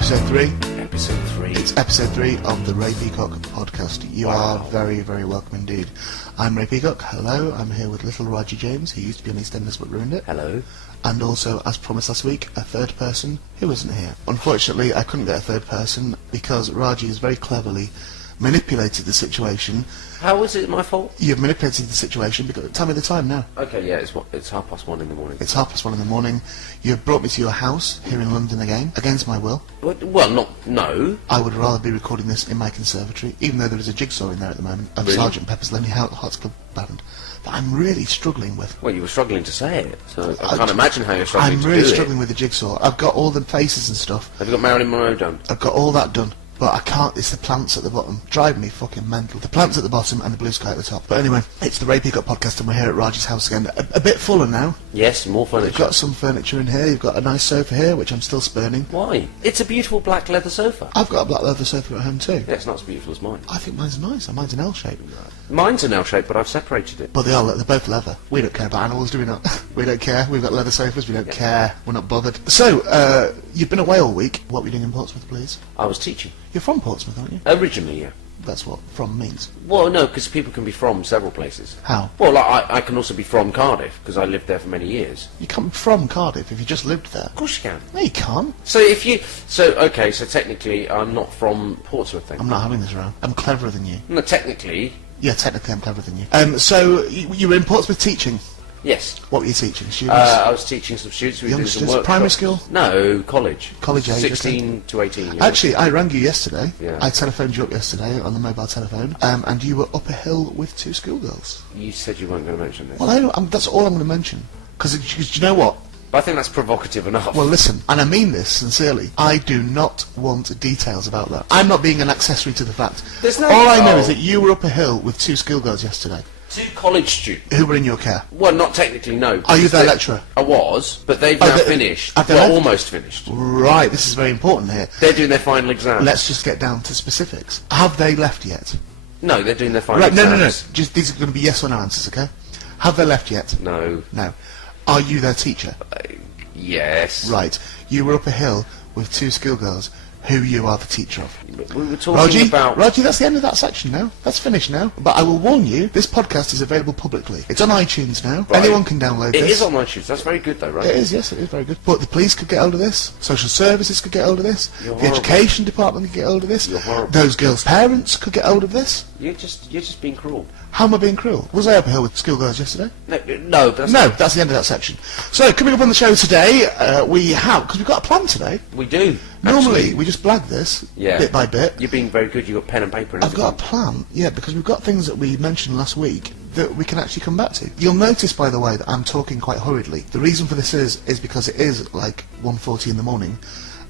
Episode 3. Episode 3. It's episode 3 of the Ray Peacock podcast. You are very, very welcome indeed. I'm Ray Peacock. Hello. I'm here with little Roger James, who used to be on EastEnders but ruined it. Hello. And also, as promised last week, a third person who isn't here. Unfortunately, I couldn't get a third person because Raji has very cleverly manipulated the situation. How is it my fault? You've manipulated the situation because... Tell me the time now. Okay, yeah, it's 1:30 in the morning. It's 1:30 in the morning. You've brought me to your house here in London again, against my will. Well, no. I would rather be recording this in my conservatory, even though there is a jigsaw in there at the moment, of Really? Sgt. Pepper's Lonely Hearts Club Band, that I'm really struggling with. Well, you were struggling to say it, so I can't imagine how you're struggling I'm to really do struggling with the jigsaw. I've got all the faces and stuff. Have you got Marilyn Monroe done? I've got all that done. But I can't, it's the plants at the bottom. Drive me fucking mental. The plants at the bottom and the blue sky at the top. But anyway, it's the Ray Peacock podcast and we're here at Raji's house again. A bit fuller now. Yes, more You've furniture. got some furniture in here. You've got a nice sofa here, which I'm still spurning. Why? It's a beautiful black leather sofa. I've got a black leather sofa at home too. Yeah, it's not as beautiful as mine. I think mine's nice. Mine's an L shape. Mine's an L shape, but I've separated it. But they're both leather. We don't care about animals, do we not? We don't care. We've got leather sofas. We don't care. We're not bothered. So, you've been away all week. What were you doing in Portsmouth, please? I was teaching. You're from Portsmouth, aren't you? Originally, yeah. That's what from means. Well, no, because people can be from several places. How? Well, I can also be from Cardiff, because I lived there for many years. You come from Cardiff if you just lived there. Of course you can. No, you can't. So if you... So technically I'm not from Portsmouth then? I'm not having this around. I'm cleverer than you. No, technically... Yeah, technically I'm cleverer than you. So, you were in Portsmouth teaching. Yes. What were you teaching? Students? I was teaching some students. We were doing some Youngsters? workshops. Primary school? No, college. College age, 16 to 18 years. Actually, I rang you yesterday. Yeah. I telephoned you up yesterday on the mobile telephone, and you were up a hill with two schoolgirls. You said you weren't going to mention this. Well, that's all I'm going to mention. Because you know what? But I think that's provocative enough. Well, listen, and I mean this sincerely. I do not want details about that. I'm not being an accessory to the fact. There's no... All I know is that you were up a hill with two schoolgirls yesterday. 2 college students. Who were in your care? Well, not technically, no. Are you their lecturer? I was, but they've now finished. Have they Well, left? almost finished. Right, this is very important here. They're doing their final exams. Let's just get down to specifics. Have they left yet? No, they're doing their final Right, exams. no. Just these are going to be yes or no answers, okay? Have they left yet? No. No. Are you their teacher? Yes. Right. You were up a hill with two schoolgirls who you are the teacher of. We were talking about... Raji, that's the end of that section now. That's finished now. But I will warn you, this podcast is available publicly. It's on iTunes now. Right. Anyone can download this. It is on iTunes. That's very good, though, right? It is, yes, it is very good. But the police could get hold of this. Social services could get hold of this. You're The horrible. education department could get hold of this. You're horrible. Those girls' parents could get hold of this. You're just being cruel. How am I being cruel? Was I up a hill with schoolgirls yesterday? No, but that's No, that's the end of that section. So, coming up on the show today, we have... Because we've got a plan today. We do. Normally, actually. we just blag this, Yeah. bit by bit. You're being very good. You've got pen and paper and I've got a plan, yeah, because we've got things that we mentioned last week that we can actually come back to. You'll notice, by the way, that I'm talking quite hurriedly. The reason for this is because it is like 1:40 in the morning,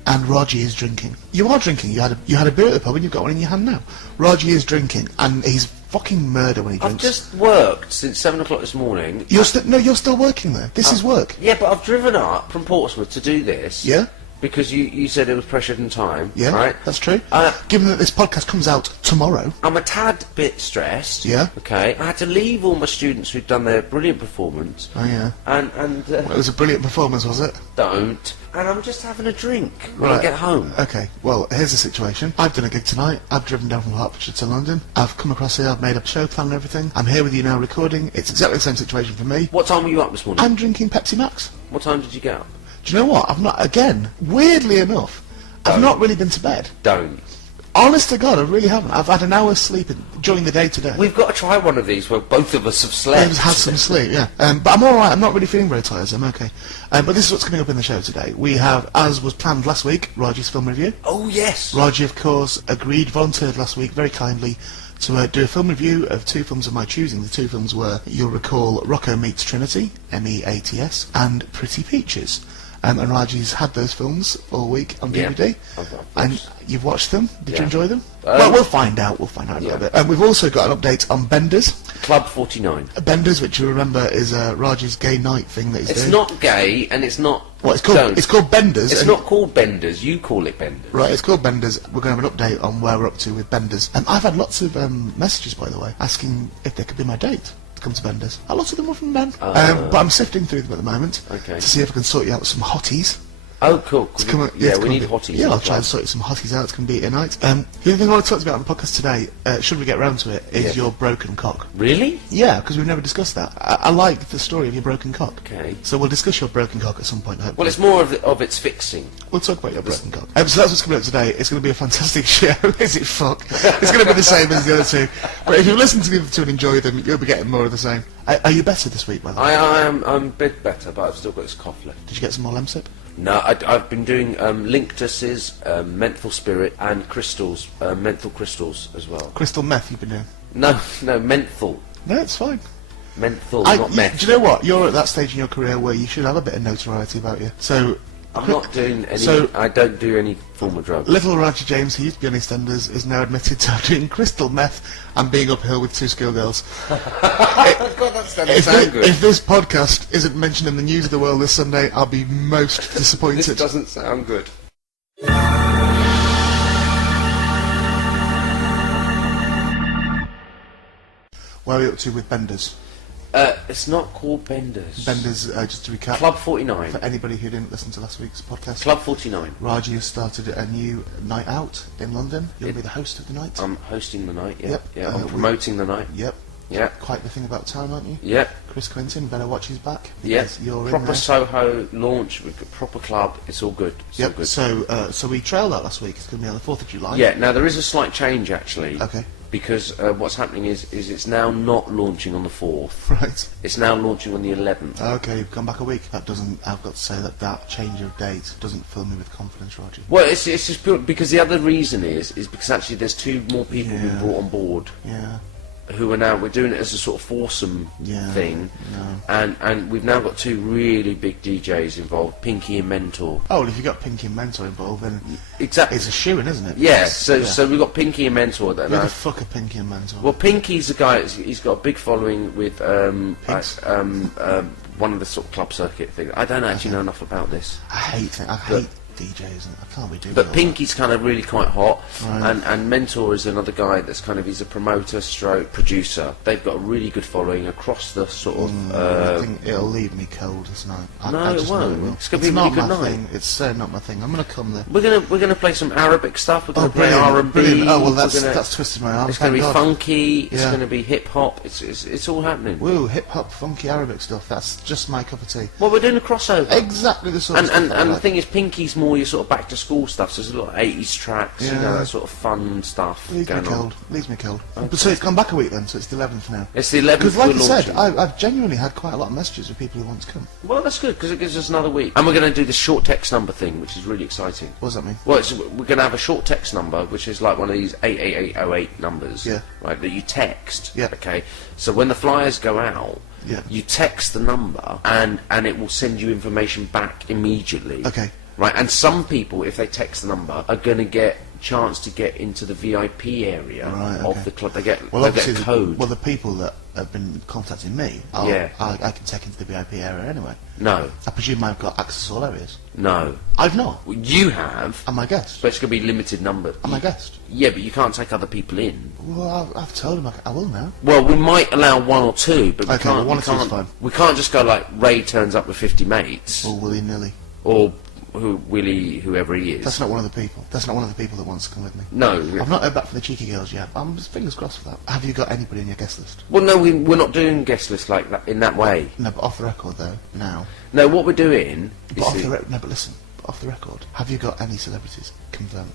and Raji is drinking. You are drinking. You had a beer at the pub, and you've got one in your hand now. Raji is drinking, and he's fucking murder when he I've drinks. just worked since 7 o'clock this morning. You're still working there. This is work. Yeah, but I've driven up from Portsmouth to do this. Yeah. Because you said it was pressured in time. Yeah, Right? that's true. Uh, Given that this podcast comes out tomorrow. I'm a tad bit stressed. Yeah. Okay. I had to leave all my students who'd done their brilliant performance. Oh yeah. And Well, it was a brilliant performance, was it? don't. And I'm just having a drink when I get home. Okay, well, here's the situation. I've done a gig tonight. I've driven down from Hertfordshire to London. I've come across here. I've made up a show plan and everything. I'm here with you now recording. It's exactly the same situation for me. What time were you up this morning? I'm drinking Pepsi Max. What time did you get up? Do you know what? I've not, again, weirdly enough, I've not really been to bed. Don't. Honest to God, I really haven't. I've had an hour's sleep during the day today. We've got to try one of these where both of us have slept. I've had some sleep, yeah. But I'm alright, I'm not really feeling very tired, so I'm okay. But this is what's coming up in the show today. We have, as was planned last week, Raji's film review. Oh, yes. Raji, of course, volunteered last week, very kindly, to do a film review of 2 films of my choosing. The 2 films were, you'll recall, Rocco Meets Trinity, MEATS, and Pretty Peaches. And Raji's had those films all week on DVD. And you've watched them? Did you enjoy them? Well, we'll find out. We'll find out a little bit. And we've also got an update on Benders. Club 49. Benders, which you remember is Raji's gay night thing that he's doing. It's not gay, and it's not... Well, it's called Benders. It's not called Benders. You call it Benders. Right, it's called Benders. We're going to have an update on where we're up to with Benders. And I've had lots of messages, by the way, asking if they could be my date to come to Benders. A lot of them were from men. But I'm sifting through them at the moment to see if I can sort you out some hotties. Oh, cool. We need hotties. Yeah, I'll as try well. and sort some hotties out. It's going to be tonight. The other thing I want to talk about on the podcast today, should we get round to it, is your broken cock. Really? Yeah, because we've never discussed that. I like the story of your broken cock. Okay. So we'll discuss your broken cock at some point, hopefully. Well, it's more of its fixing. We'll talk about your broken cock. So that's what's coming up today. It's going to be a fantastic show. Is it fuck? It's going to be the same as the other two. But if you've listened to the other two and enjoyed them, you'll be getting more of the same. Are you better this week, by the way? I'm a bit better, but I've still got this cough left. Did you get some more Lemsip? No, I've been doing Linctuses, menthol spirit, and crystals, menthol crystals as well. Crystal meth you've been doing? No, menthol. No, it's fine. Menthol, not meth. Do you know what? You're at that stage in your career where you should have a bit of notoriety about you. So I'm not doing any. So- I don't do any form of drug. little Roger James, who used to be on EastEnders, is now admitted to doing crystal meth and being uphill with 2 schoolgirls. God, that doesn't sound good. If this podcast isn't mentioned in the news of the world this Sunday, I'll be most disappointed. This doesn't sound good. Where are we up to with Benders? It's not called Benders. Benders, just to recap, Club 49. for anybody who didn't listen to last week's podcast, Club 49. Raji has started a new night out in London. You'll be the host of the night. I'm hosting the night, yeah. Yep. Yeah, I'm promoting the night. Yep. Yeah. Quite the thing about town, aren't you? Yeah. Chris Quinton, better watch his back. Yeah. because You're in Proper there. Soho launch, we've got proper club, it's all good. It's all Yep. good. So we trailed that last week. It's going to be on the 4th of July. Yeah, now there is a slight change actually. Okay. Because what's happening is it's now not launching on the 4th. Right. It's now launching on the 11th. Okay, you've gone back a week. That doesn't. I've got to say that change of date doesn't fill me with confidence, Roger. Well, it's just pure, because the other reason is because actually there's 2 more people Yeah. who brought on board Yeah. who are now, we're doing it as a sort of foursome Yeah. thing, No. and we've now got 2 really big DJs involved, Pinky and Mentor. Oh, well, if you've got Pinky and Mentor involved, then Exactly. it's a shoo-in, isn't it? Yeah. Because- So we've got Pinky and Mentor. That Who now. the fuck are Pinky and Mentor? Well, Pinky's a guy. He's got a big following with Pigs? one of the sort of club circuit things. I don't actually know enough about this. I hate DJs, and I can't be doing But all Pinky's kind of really quite hot, Right. and Mentor is another guy that's kind of, he's a promoter stroke producer. They've got a really good following across the sort of. I think it'll leave me cold this night. No, I it just know won't. will. It's gonna be a not really good my night. thing. It's not my thing. I'm gonna come there. We're gonna play some Arabic stuff. We're gonna play brilliant, R&B. brilliant. Oh well, we're that's gonna- twisted my arm. It's gonna be thank God. funky. It's Yeah. gonna be hip hop. It's all happening. Woo, hip hop, funky Arabic stuff. That's just my cup of tea. Well, we're doing a crossover. Exactly the sort of And stuff I the like. thing is, Pinky's more your sort of back to school stuff. So there's a lot of 80s tracks, you know, Yeah. that sort of fun stuff Leaves me going on. cold. Leaves me cold. But so it's gone back a week then. So it's the 11th now. It's the 11th. Because, like we're I said, launching. I've genuinely had quite a lot of messages of people who want to come. Well, that's good because it gives us another week. And we're going to do the short text number thing, which is really exciting. What does that mean? Well, we're going to have a short text number, which is like one of these 88808 numbers, Yeah. right, that you text. Yeah. Okay. So when the flyers go out, Yeah. you text the number, and it will send you information back immediately. Okay. Right. And some people, if they text the number, are going to get chance to get into the VIP area Right, of okay. the club. They get Well, they obviously, get a code. well, the people that have been contacting me, Yeah. I can take into the VIP area anyway. No, I presume I've got access to all areas. no. I've not. Well, you have, I'm my guest. but it's going to be limited number. I'm my guest. Yeah, but you can't take other people in. Well, I've told him I will now. Well, we might allow 1 or 2, but we Okay, can't. well, 1 we or 2 is can't. fine. We can't just go like Ray turns up with 50 mates, Or willy-nilly. or Willie, whoever he is. That's not one of the people. That's not one of the people that wants to come with me. No. I've not heard back from the cheeky girls yet. I'm just fingers crossed for that. Have you got anybody in your guest list? Well, no, we're not doing guest lists like that in that way. No, but off the record though. Now. No, what we're doing But is off the no, but listen. But off the record, have you got any celebrities confirmed?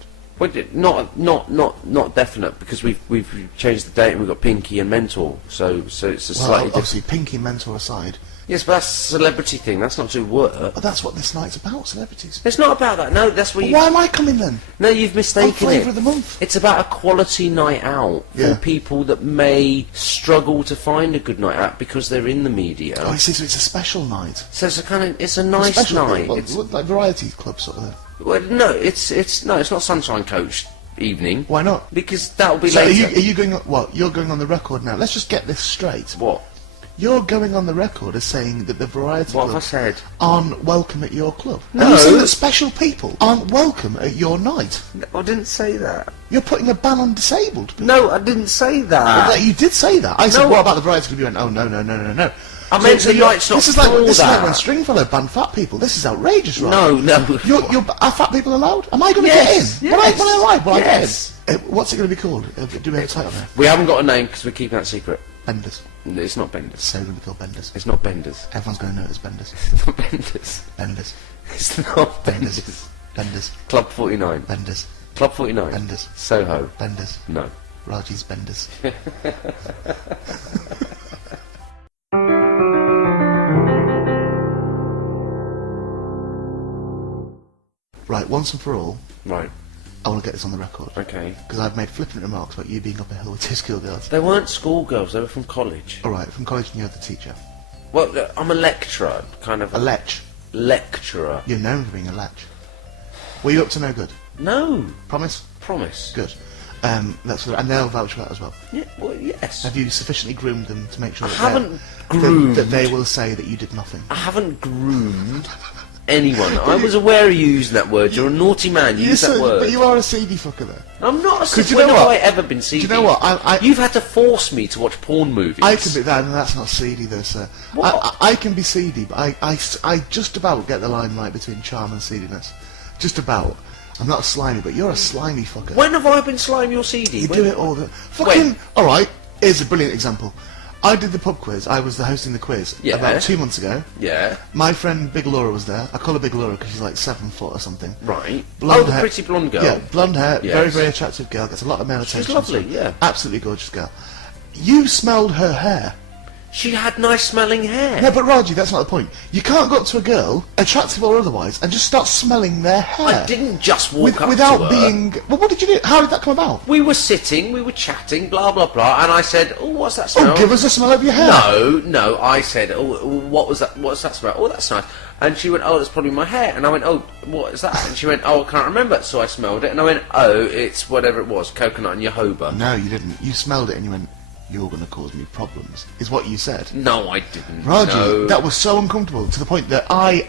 not definite because we've changed the date and we've got Pinky and Mentor, so it's a Well, slightly different. obviously, Pinky and Mentor aside. Yes, but that's a celebrity thing. That's not to work. But that's what this night's about, celebrities. It's not about that. No, that's where But you. why am I coming then? No, you've I'm mistaken flavour it. of the month. It's about a quality night out Yeah. for people that may struggle to find a good night out because they're in the media. Oh, I see. So it's a special night. So it's it's a A nice special night. Well, It's, like variety club sort of thing. well, no, it's not Sunshine Coach evening Why not? because that'll be So are later. you going on, what? You're going on the record now. Let's just get this straight. What? You're going on the record as saying that the variety What have I club said? aren't welcome at your club. No. Are you saying that special people aren't welcome at your night? I didn't say that. You're putting a ban on disabled people. No, I didn't say Well, that. you did say that. I said, No. what about the variety club? You went, oh, no. I meant the night's not this is like for this is like that. when Stringfellow banned fat people. This is outrageous, right? No. Are fat people allowed? Am I going to Yes, get in? When I arrive, will yes. I get in? What's it going to be called? Do we have a title there? We haven't got a name because we're keeping that secret. Benders. No, it's not Benders. So going to be called Benders. It's not Benders. Everyone's going to know it as Benders. It's not Benders. Benders. It's not Benders. Benders. Benders. Club 49. Benders. Club 49. Benders. Soho. Benders. No. Raji's Benders. Right, once and for all, Right. I want to get this on the record. Okay. Because I've made flippant remarks about you being up a hill with two schoolgirls. They weren't schoolgirls. They were from college. Alright, from college and you're the teacher. Well, I'm a lecturer, kind of A lech. lecturer. You're known for being a lech. Were you up to no good? No. Promise? Promise. Good. That's what, and they'll vouch for that as well. Yeah. Well, yes. Have you sufficiently groomed them to make sure that, haven't groomed. that they will say that you did nothing? I haven't groomed anyone. I was aware of you using that word. You're a naughty man. You use that word. But you are a seedy fucker though. I'm not a seedy. you When know have what? I ever been seedy? Do you know what? You've had to force me to watch porn movies. I can be that, and that's not seedy though, sir. What? I can be seedy, but I just about get the line right between charm and seediness. Just about. I'm not slimy, but you're a slimy fucker. When have I been slimy or seedy? You When- do it all the fucking. All right, here's a brilliant example. I did the pub quiz. I was the hosting the quiz Yeah. about 2 months ago. Yeah. My friend Big Laura was there. I call her Big Laura because she's like 7 foot or something. Right. Blonde the hair. pretty blonde girl. Yeah, blonde hair, Yes. very, very attractive girl, gets a lot of male attention. She's lovely, yeah. Absolutely gorgeous girl. You smelled her hair. She had nice smelling hair. No, but Raji, that's not the point. You can't go up to a girl, attractive or otherwise, and just start smelling their hair. I didn't just walk up without to her. being... Well, what did you do? How did that come about? We were sitting, we were chatting, blah blah blah, and I said, "Oh, what's that smell?" Oh, give us a smell of your hair. No, I said, "Oh, what was that? What's that smell? Oh, that's nice." And she went, "Oh, that's probably my hair." And I went, "Oh, what is that?" And she went, "Oh, I can't remember." So I smelled it, and I went, "Oh, it's whatever it was, coconut and jojoba." No, you didn't. You smelled it and you went, "You're going to cause me problems," is what you said. No, I didn't. Raji, No. that was so uncomfortable to the point that I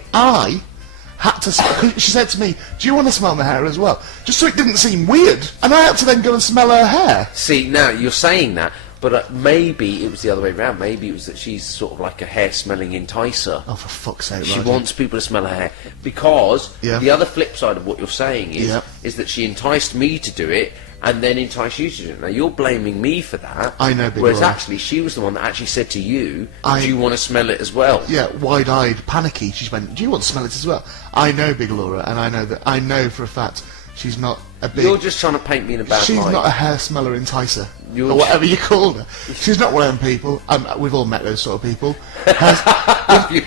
had to smell... 'cause she said to me, "Do you want to smell my hair as well?" Just so it didn't seem weird. And I had to then go and smell her hair. See, now you're saying that, but maybe it was the other way around. Maybe it was that she's sort of like a hair-smelling enticer. Oh, for fuck's sake, She Raji. wants people to smell her hair because Yeah. the other flip side of what you're saying is Yeah. that she enticed me to do it and then enticed you to do it. Now you're blaming me for that. I know, Big whereas Laura. actually she was the one that actually said to you, I- "Do you want to smell it as well?" Yeah, wide-eyed, panicky. She went, "Do you want to smell it as well?" I know Big Laura, and I know for a fact she's not a big... You're just trying to paint me in a bad She's light. not a hair smeller enticer, You're or whatever you call her. She's not one of them people. We've all met those sort of people.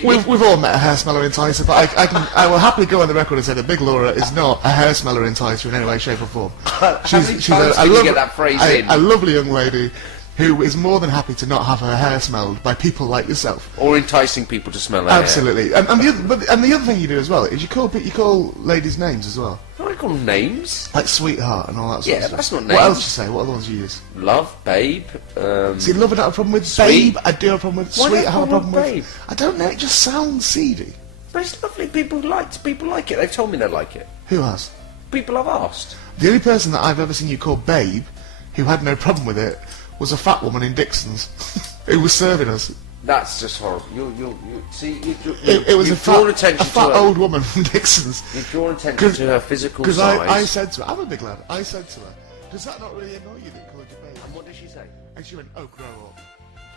We've all met a hair smeller enticer, but I will happily go on the record and say that Big Laura is not a hair smeller enticer in any way, shape, or form. How many times did you get that phrase in? a lovely young lady who is more than happy to not have her hair smelled by people like yourself. Or enticing people to smell her hair. Absolutely, and the other thing you do as well is you call ladies names as well, I don't call them names. like sweetheart and all that sort Yeah, of stuff. that's not What names. else you say? What other ones you use? Love, babe. See, love I don't have a problem with. Sweet. Babe, I do have a problem with. Why Sweet, do I you have a have a problem problem with. with I don't know. It just sounds seedy. But it's lovely. People like it. They've told me they like it. Who has? People I've asked. The only person that I've ever seen you call babe, who had no problem with it, was a fat woman in Dixon's, who was serving us. That's just horrible. You see, It was you've drawn attention a fat to her. old woman from Dixon's. You've drawn attention to her physical Because size. I said to her, I'm a big lad. I said to her, does that not really annoy you that he called you babe? And what did she say? And she went, oh, grow up.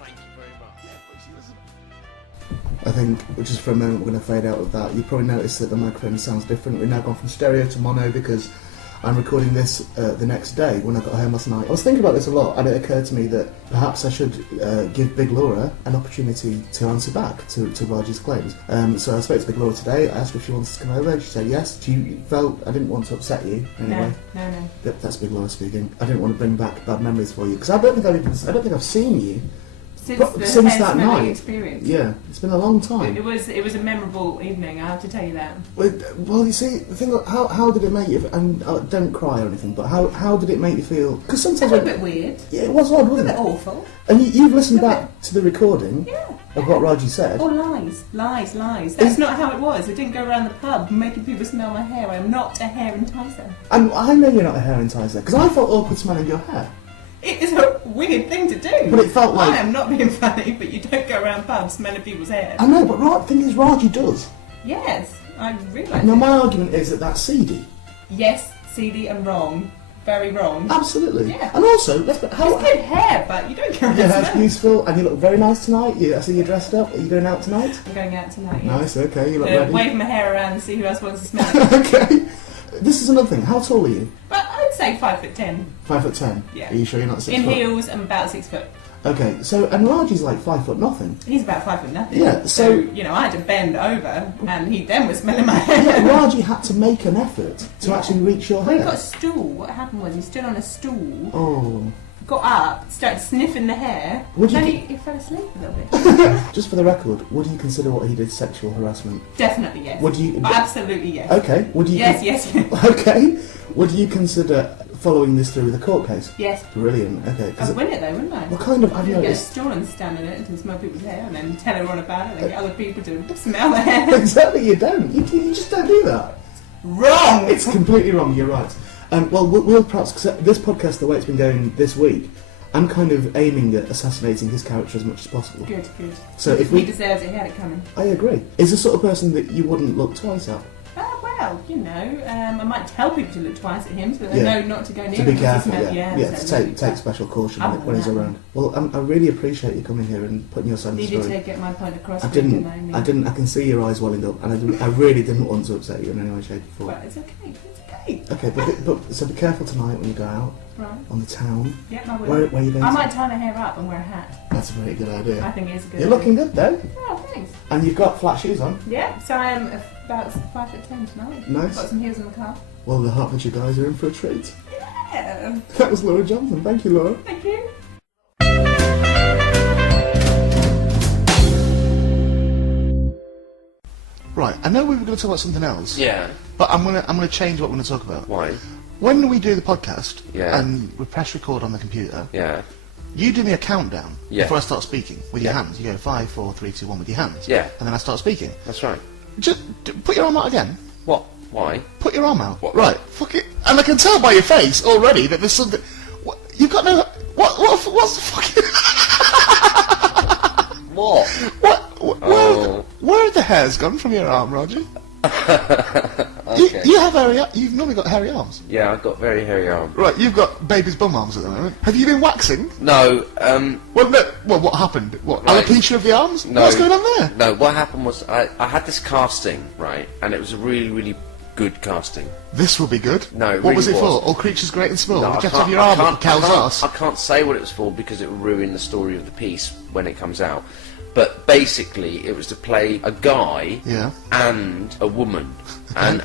Thank you very much. Yeah, but she wasn't. I think just for a moment we're going to fade out of that. You probably noticed that the microphone sounds different. We've now gone from stereo to mono because I'm recording this the next day when I got home last night. I was thinking about this a lot, and it occurred to me that perhaps I should give Big Laura an opportunity to answer back to Raji's claims. So I spoke to Big Laura today. I asked her if she wanted to come over, and she said yes. She felt I didn't want to upset you anyway. No. That's Big Laura speaking. I didn't want to bring back bad memories for you because I don't think I've seen you Since that smelling night. experience. Yeah, it's been a long time. It was a memorable evening, I have to tell you that. Well, you see, the thing, how did it make you? And don't cry or anything, but how did it make you feel? Because A sometimes little bit weird. yeah, it was odd, A wasn't bit it? awful. And you've listened back to the recording Yeah. of what Raji said. Oh, lies. That's not how it was. I didn't go around the pub making people smell my hair. I am not a hair enticer. And I know you're not a hair enticer because I felt awkward smelling your hair. It is a weird thing to do. But it felt like... I am not being funny, but you don't go around pubs smelling people's hair. I know, but the thing is, Raji does. Yes, I realise. Now, my argument is that that's seedy. Yes, seedy and wrong. Very wrong. Absolutely. Yeah. And also, It's good hair, but you don't go around your hair's smelling. beautiful, and you look very nice tonight. I see you dressed up. Are you going out tonight? I'm going out tonight, yes. Nice, okay, you look ready. Wave my hair around and see who else wants to smell it. Okay. This is another thing. How tall are you? But I'd say 5'10". 5'10". Yeah. Are you sure you're not 6 In foot? heels, I'm about 6 foot. Okay, so, and Raji's like 5 foot nothing. He's about 5 foot nothing. Yeah, so- you know, I had to bend over, and he then was smelling my hair. Yeah, Raji had to make an effort to actually reach your When hair. he got a stool, what happened was he stood on a stool, Oh. got up, started sniffing the hair, Would you then gi- he fell asleep a little bit. Just for the record, would you consider what he did sexual harassment? Definitely yes. Would you- Absolutely yes. Okay, would you... Yes. Okay, would you consider following this through with a court case? Yes. Brilliant, okay. 'cause I'd win it though, wouldn't I? what kind of... I've You'd get a noticed... stool and stand in it and smell people's hair and then tell everyone about it and then get other people to smell the hair. Exactly, you don't. You just don't do that. Wrong! It's completely wrong, you're right. Well, we'll perhaps... Cause this podcast, the way it's been going this week, I'm kind of aiming at assassinating his character as much as possible. Good. So if He we... deserves it, he had it coming. I agree. Is the sort of person that you wouldn't look twice at? Well, you know, I might tell people to look twice at him so that they Yeah. know not to go near To him. be careful, because yeah. he Yeah, to take special caution Other when he's than that. around. Well, I really appreciate you coming here and putting your side of the Needed story. to get my point across. I for you, didn't. Naomi. I can see your eyes welling up, and I really didn't want to upset you in any way, shape, or form. But it's okay. It's okay. Okay, but so be careful tonight when you go out Right. on the town. Yeah, I will. Where are you going? I to? might tie my hair up and wear a hat. That's a very good idea. I think it is a good. You're idea. looking good though, Oh, thanks. and you've got flat shoes on. Yeah, so I am about 5'10" tonight. Nice. Got some heels in the car. Well, the Hertfordshire guys are in for a treat. Yeah. That was Laura Johnson. Thank you, Laura. Thank you. Right, I know we were going to talk about something else. Yeah. But I'm gonna change what we're going to talk about. Why? When we do the podcast, Yeah. and we press record on the computer, Yeah. you do me a countdown Yeah. before I start speaking with your Yeah. hands. You go 5, 4, 3, 2, 1 with your hands. Yeah. And then I start speaking. That's right. Just put your arm out again. What? Why? Put your arm out. What? Right. Fuck it. And I can tell by your face already that there's something. What, you've got no. What's the fucking. What? Where have the hairs gone from your arm, Roger? Okay. You have hairy. You've normally got hairy arms. Yeah, I've got very hairy arms. Right. You've got baby's bum arms at the moment. Have you been waxing? No, Well, no, what happened? What, Right. alopecia of the arms? No. What's going on there? No, what happened was I had this casting, right, and it was a really, really good casting. This will be good. No, it What was it really was. for? All creatures great and small? No, you I have to can't- have your I arm can't- up Cal's I can't- ass. I can't say what it was for because it will ruin the story of the piece when it comes out. But basically, it was to play a guy Yeah. and a woman, and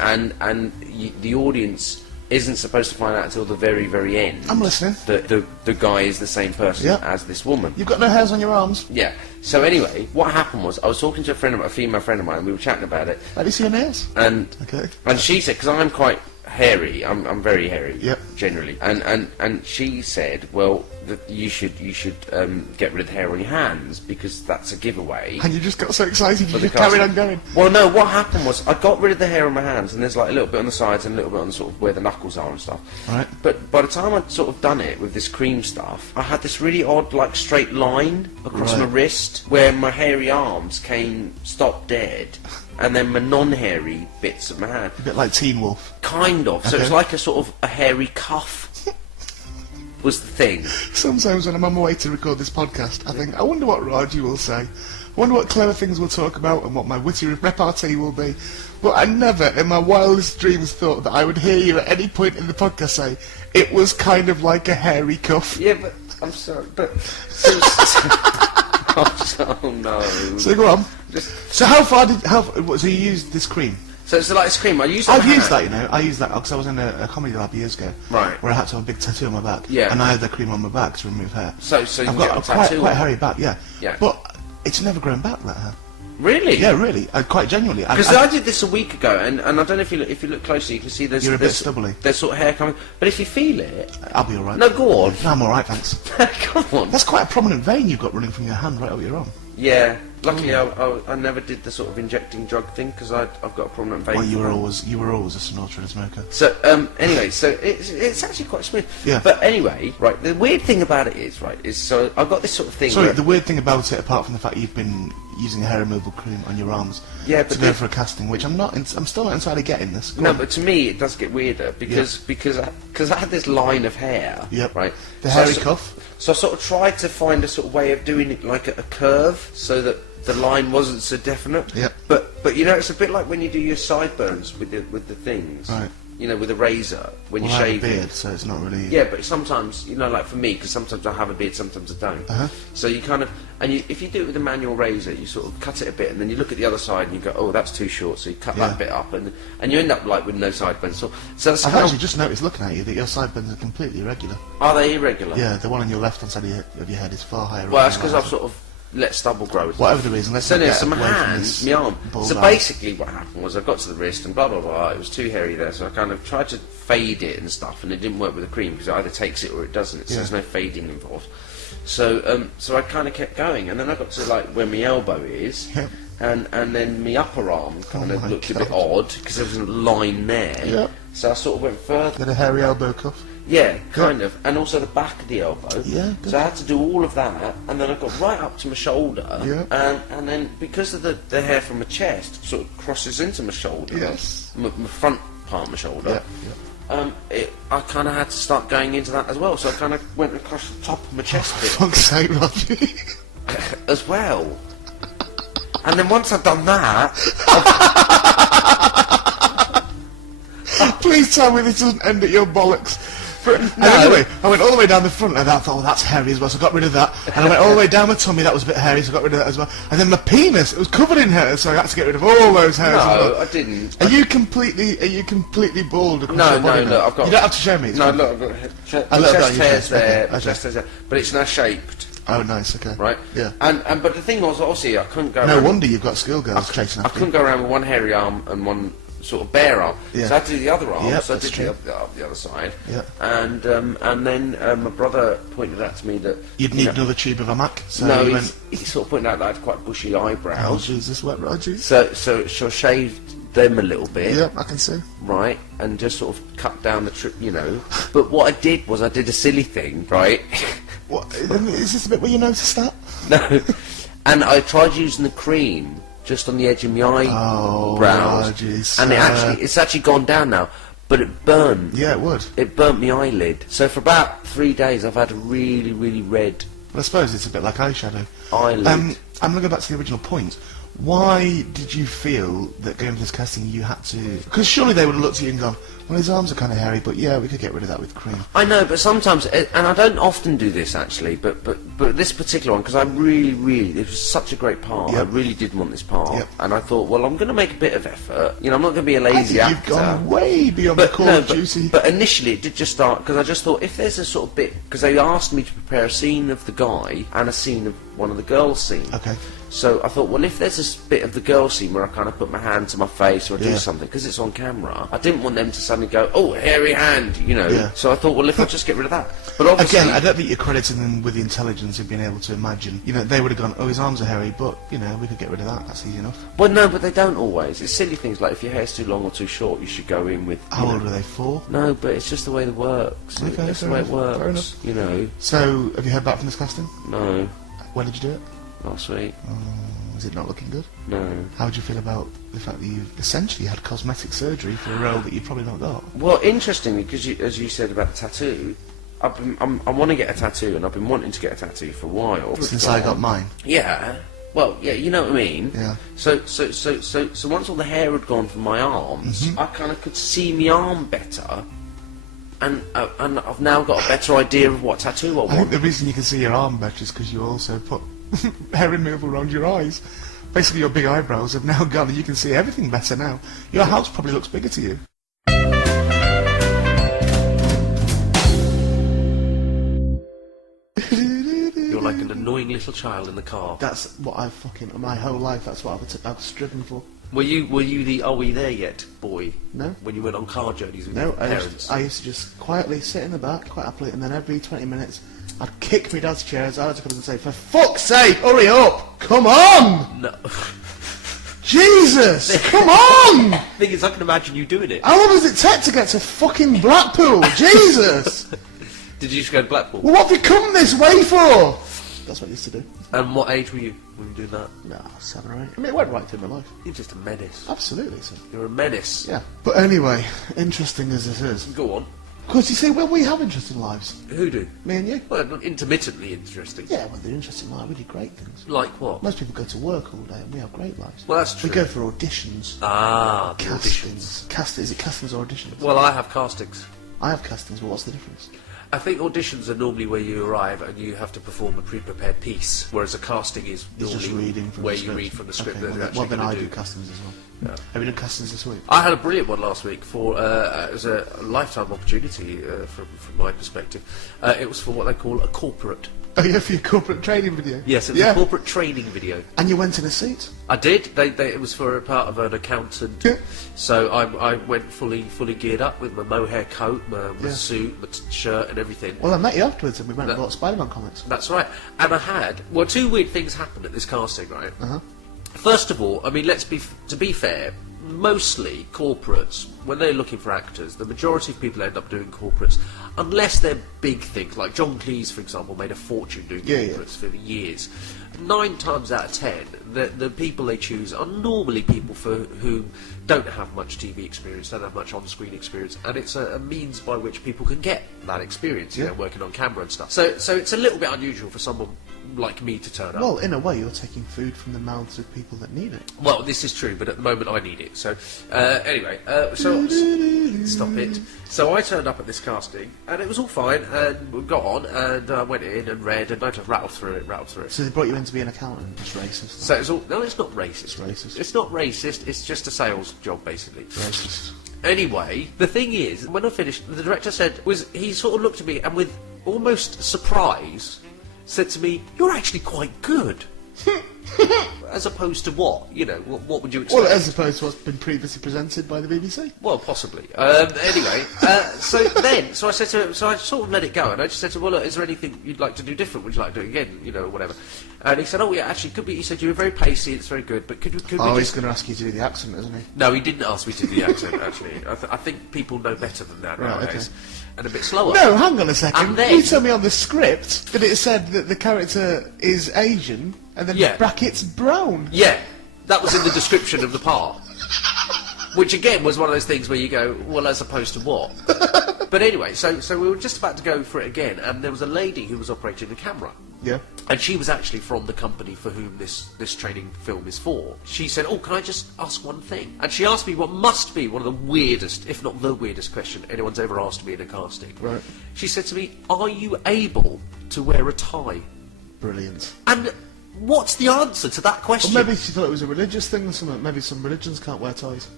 the audience isn't supposed to find out until the very, very end. I'm listening. that the guy is the same person Yeah. as this woman. You've got no hairs on your arms. Yeah. So anyway, what happened was I was talking to a female friend of mine, and we were chatting about it, Let me see your nails. and Okay. and she said, because I'm quite hairy, I'm very hairy, Yep. generally, and she said, well, that you should get rid of the hair on your hands because that's a giveaway. And you just got so excited, you for the just carried casting. on going. Well, no, what happened was I got rid of the hair on my hands, and there's like a little bit on the sides and a little bit on sort of where the knuckles are and stuff. Right. But by the time I'd sort of done it with this cream stuff, I had this really odd, like, straight line across Right. my wrist where my hairy arms stopped dead, and then my non-hairy bits of my hand. A bit like Teen Wolf. Kind of. So Okay. it's like a sort of a hairy cuff was the thing. Sometimes when I'm on my way to record this podcast, I think, I wonder what Raji will say. I wonder what clever things we'll talk about and what my witty repartee will be. But I never, in my wildest dreams, thought that I would hear you at any point in the podcast say, it was kind of like a hairy cuff. Yeah, but I'm sorry, but... oh no. So go on. Just, So so you used this cream? so it's like this cream. I used it on I've my used that, hand. you know. I used that because I was in a comedy lab years ago. Right. Where I had to have a big tattoo on my back. Yeah. And I had the cream on my back to remove hair. So you I've can got get a a tattoo quite on. hairy back, yeah. Yeah. But it's never grown back, that hair. Really? Yeah, really. Quite genuinely. Because I did this a week ago, and I don't know if you look closely, you can see You're a bit stubbly. There's sort of hair coming. But if you feel it, I'll be alright. no, go on. No, I'm alright, thanks. Come on. That's quite a prominent vein you've got running from your hand right up your arm. Yeah. Luckily, I never did the sort of injecting drug thing because I've got a prominent vein. Well, you were always a snorter and a smoker. So anyway, so it's actually quite smooth. Yeah. But anyway, right. The weird thing about it is so I've got this sort of thing. Sorry, where, the weird thing about it, apart from the fact you've been using a hair removal cream on your arms, Yeah, to but go for a casting, which I'm still not entirely getting this. Go No, on. but to me it does get weirder because I had this line of hair. Yep. Right. The So I hairy so- cuff. So I sort of tried to find a sort of way of doing it like a curve, so that the line wasn't so definite. Yep. But you know, it's a bit like when you do your sideburns with the things. Right. You know, with a razor when Well, you I have shave a it. beard, so it's not really. Yeah, but sometimes, you know, like for me, because sometimes I have a beard, sometimes I don't. Uh-huh. So you kind of, if you do it with a manual razor, you sort of cut it a bit, and then you look at the other side and you go, oh, that's too short, so you cut Yeah. that bit up, and you end up like with no sideburns. So that's I've how. actually just noticed looking at you that your sideburns are completely irregular. Are they irregular? Yeah, the one on your left-hand side of your head is far higher. Well, up that's than because your I've sort of let stubble grow. Whatever the reason, let's So not there's get some away from hands, this my arm. bald So eye. basically what happened was I got to the wrist and blah blah blah, it was too hairy there, so I kind of tried to fade it and stuff, and it didn't work with the cream because it either takes it or it doesn't, so Yeah. there's no fading involved. So I kind of kept going, and then I got to like where my elbow is, Yeah. and then my upper arm kind of my looked a bit God. odd because there was a line there. Yeah. So I sort of went further. Get a hairy elbow cuff. Yeah, kind of, and also the back of the elbow. Yeah, good. So I had to do all of that, and then I got right up to my shoulder. Yeah. And then because of the hair from my chest sort of crosses into my shoulder. Yes. My front part of my shoulder. Yeah. I kind of had to start going into that as well. So I kind of went across the top of my chest For bit fuck's sake, Roger. as well. And then once I'd done that, Please tell me this doesn't end at your bollocks. And anyway, I went all the way down the front and I thought, oh, that's hairy as well, so I got rid of that. And I went all the way down my tummy, that was a bit hairy, so I got rid of that as well. And then my penis, it was covered in hair, so I had to get rid of all those hairs as no, well. I didn't. Are you completely bald across No, your body no, now? look, I've got. You don't have to show me. It's No, fine. look, I've got A the little bit on chest your hairs chest, there, okay, the okay. chest hairs there, but it's now shaped. Oh, nice, okay. Right? Yeah. And but the thing was, obviously, I couldn't go. No around, wonder you've got schoolgirls chasing I after couldn't you. go around with one hairy arm and one sort of bare arm. Yeah. So I had to do the other arm. Yep, so I that's did true. the other side. Yeah. And then my brother pointed out to me that You'd need another tube of a Mac, so no, you he went, sort of pointed out that I had quite bushy oh, eyebrows. Jesus, wet Rogers. So I shaved them a little bit. Yep, I can see. Right, and just sort of cut down the trip, you know. But what I did was I did a silly thing, right? What, is this the bit where you noticed that? No, and I tried using the cream just on the edge of my eyebrows, jeez. and it's actually gone down now, but it burned. Yeah, it would. It burnt my eyelid. So for about 3 days, I've had a really, really red Well, I suppose it's a bit like eyeshadow. eyelid. I'm going to go back to the original point. Why did you feel that going for this casting you had to... Because surely they would have looked at you and gone, well, his arms are kind of hairy, but yeah, we could get rid of that with cream. I know, but sometimes, and I don't often do this actually, but this particular one, because I really, it was such a great part. Yep. I really did want this part, Yep. and I thought, well, I'm going to make a bit of effort. You know, I'm not going to be a I lazy think you've actor. gone way beyond the call of duty. But initially it did just start because I just thought if there's a sort of bit because they asked me to prepare a scene of the guy and a scene of one of the girls' scene. Okay. So I thought, well, if there's this bit of the girl scene where I kind of put my hand to my face or I do Yeah. something because it's on camera, I didn't want them to suddenly go, oh, hairy hand, you know. Yeah. So I thought, well, if I just get rid of that. But obviously, Again, I don't think you're crediting them with the intelligence of being able to imagine. You know, they would have gone, oh, his arms are hairy, but, you know, we could get rid of that. That's easy enough. well, no, but they don't always. It's silly things like if your hair's too long or too short, you should go in with. you How know- old were they? 4? No, but it's just the way it works. Okay, it's the fair way it enough, fair works. You know. So, have you heard back from this casting? No, When did you do it? last week. Was it not looking good? No. How would you feel about the fact that you've essentially had cosmetic surgery for a role that you've probably not got? Well, interestingly, because as you said about the tattoo, I want to get a tattoo, and I've been wanting to get a tattoo for a while. Since I got mine. Yeah. Well, yeah, you know what I mean. Yeah. So once all the hair had gone from my arms, I kind of could see my arm better, and I've now got a better idea of what tattoo I I think want. the reason you can see your arm better is because you also put hair removal around your eyes. Basically, your big eyebrows have now gone and you can see everything better now. Your house probably looks bigger to you. You're like an annoying little child in the car. That's what I've fucking my whole life. That's what I've striven for. Were you the "Are we there yet" boy? No. When you went on car journeys with No, your I parents. used to just quietly sit in the back, quite happily, and then every 20 minutes, I'd kick my dad's chairs. I had to come and say, "For fuck's sake, hurry up! Come on! No. Jesus, come on! Thing is, I can imagine you doing it. How long does it take to get to fucking Blackpool? Jesus! Did you just go to Blackpool? Well, what have you come this way for?" That's what I used to do. And what age were you when you were doing that? No, 7 or 8. I mean, it went right through my life. You're just a menace. Absolutely, so. You're a menace. Yeah. But anyway, interesting as it is. Go on. Of course, you see, well, we have interesting lives. Who do? Me and you. Well, not intermittently interesting. Yeah, well, they're interesting lives. We do great things. Like what? Most people go to work all day, and we have great lives. Well, that's true. We go for auditions. Ah, the Castings. auditions. Is it castings or auditions? Well, I have castings. I have castings, but what's the difference? I think auditions are normally where you arrive and you have to perform a pre-prepared piece, whereas a casting is It's normally just reading from where the you script. read from the script Okay, that you're well, actually well, then going I to do do. castings as well. Yeah. Have you done castings this week? I had a brilliant one last week for as a lifetime opportunity from my perspective. It was for what they call a corporate. Oh, yeah, for your corporate training video? Yes, it was a corporate training video. And you went in a suit? I did. It was for a part of an accountant. Yeah. So I went fully geared up with my mohair coat, my Yeah. suit, my shirt, and everything. Well, I met you afterwards, and we went and No. bought Spider-Man comics. That's right. And I had two weird things happened at this casting, right? Uh-huh. First of all, I mean, to be fair, mostly corporates, when they're looking for actors, the majority of people end up doing corporates, unless they're big things, like John Cleese, for example, made a fortune doing corporates for years. 9 times out of 10, the people they choose are normally people for whom don't have much TV experience, don't have much on-screen experience, and it's a means by which people can get that experience, you know, working on camera and stuff. So it's a little bit unusual for someone like me to turn up. Well, in a way, you're taking food from the mouths of people that need it. Well, this is true, but at the moment I need it. So, anyway, stop it. So I turned up at this casting, and it was all fine, and we got on, and I went in and read, and I just rattled through it. So they brought you in to be an accountant. It's racist. So it's all, no, it's not racist. It's racist. It's not racist, it's just a sales job, basically. Racist. Anyway, the thing is, when I finished, the director he sort of looked at me, and with almost surprise, said to me, "You're actually quite good." As opposed to what? You know, what would you expect? Well, as opposed to what's been previously presented by the BBC. Well, possibly. Anyway, so I said to him, so I sort of let it go, and I just said to him, "Well, look, is there anything you'd like to do different? Would you like to do it again? You know, whatever." And he said, "Oh, yeah, actually, could be." He said, "You were very pacey. It's very good, but could we Oh, he's just?" going to ask you to do the accent, isn't he? No, he didn't ask me to do the accent. Actually, I think people know better than that Right, nowadays, okay. and a bit slower. No, hang on a second. And then- You told me on the script that it said that the character is Asian, and then Yeah. brackets brown. Yeah, that was in the description of the part. Which again was one of those things where you go, well, as opposed to what? But anyway, so we were just about to go for it again, and there was a lady who was operating the camera. Yeah. And she was actually from the company for whom this training film is for. She said, "Oh, can I just ask one thing?" And she asked me what must be one of the weirdest, if not the weirdest question anyone's ever asked me in a casting. Right. She said to me, "Are you able to wear a tie?" Brilliant. And what's the answer to that question? Well, maybe she thought it was a religious thing or something. Maybe some religions can't wear ties.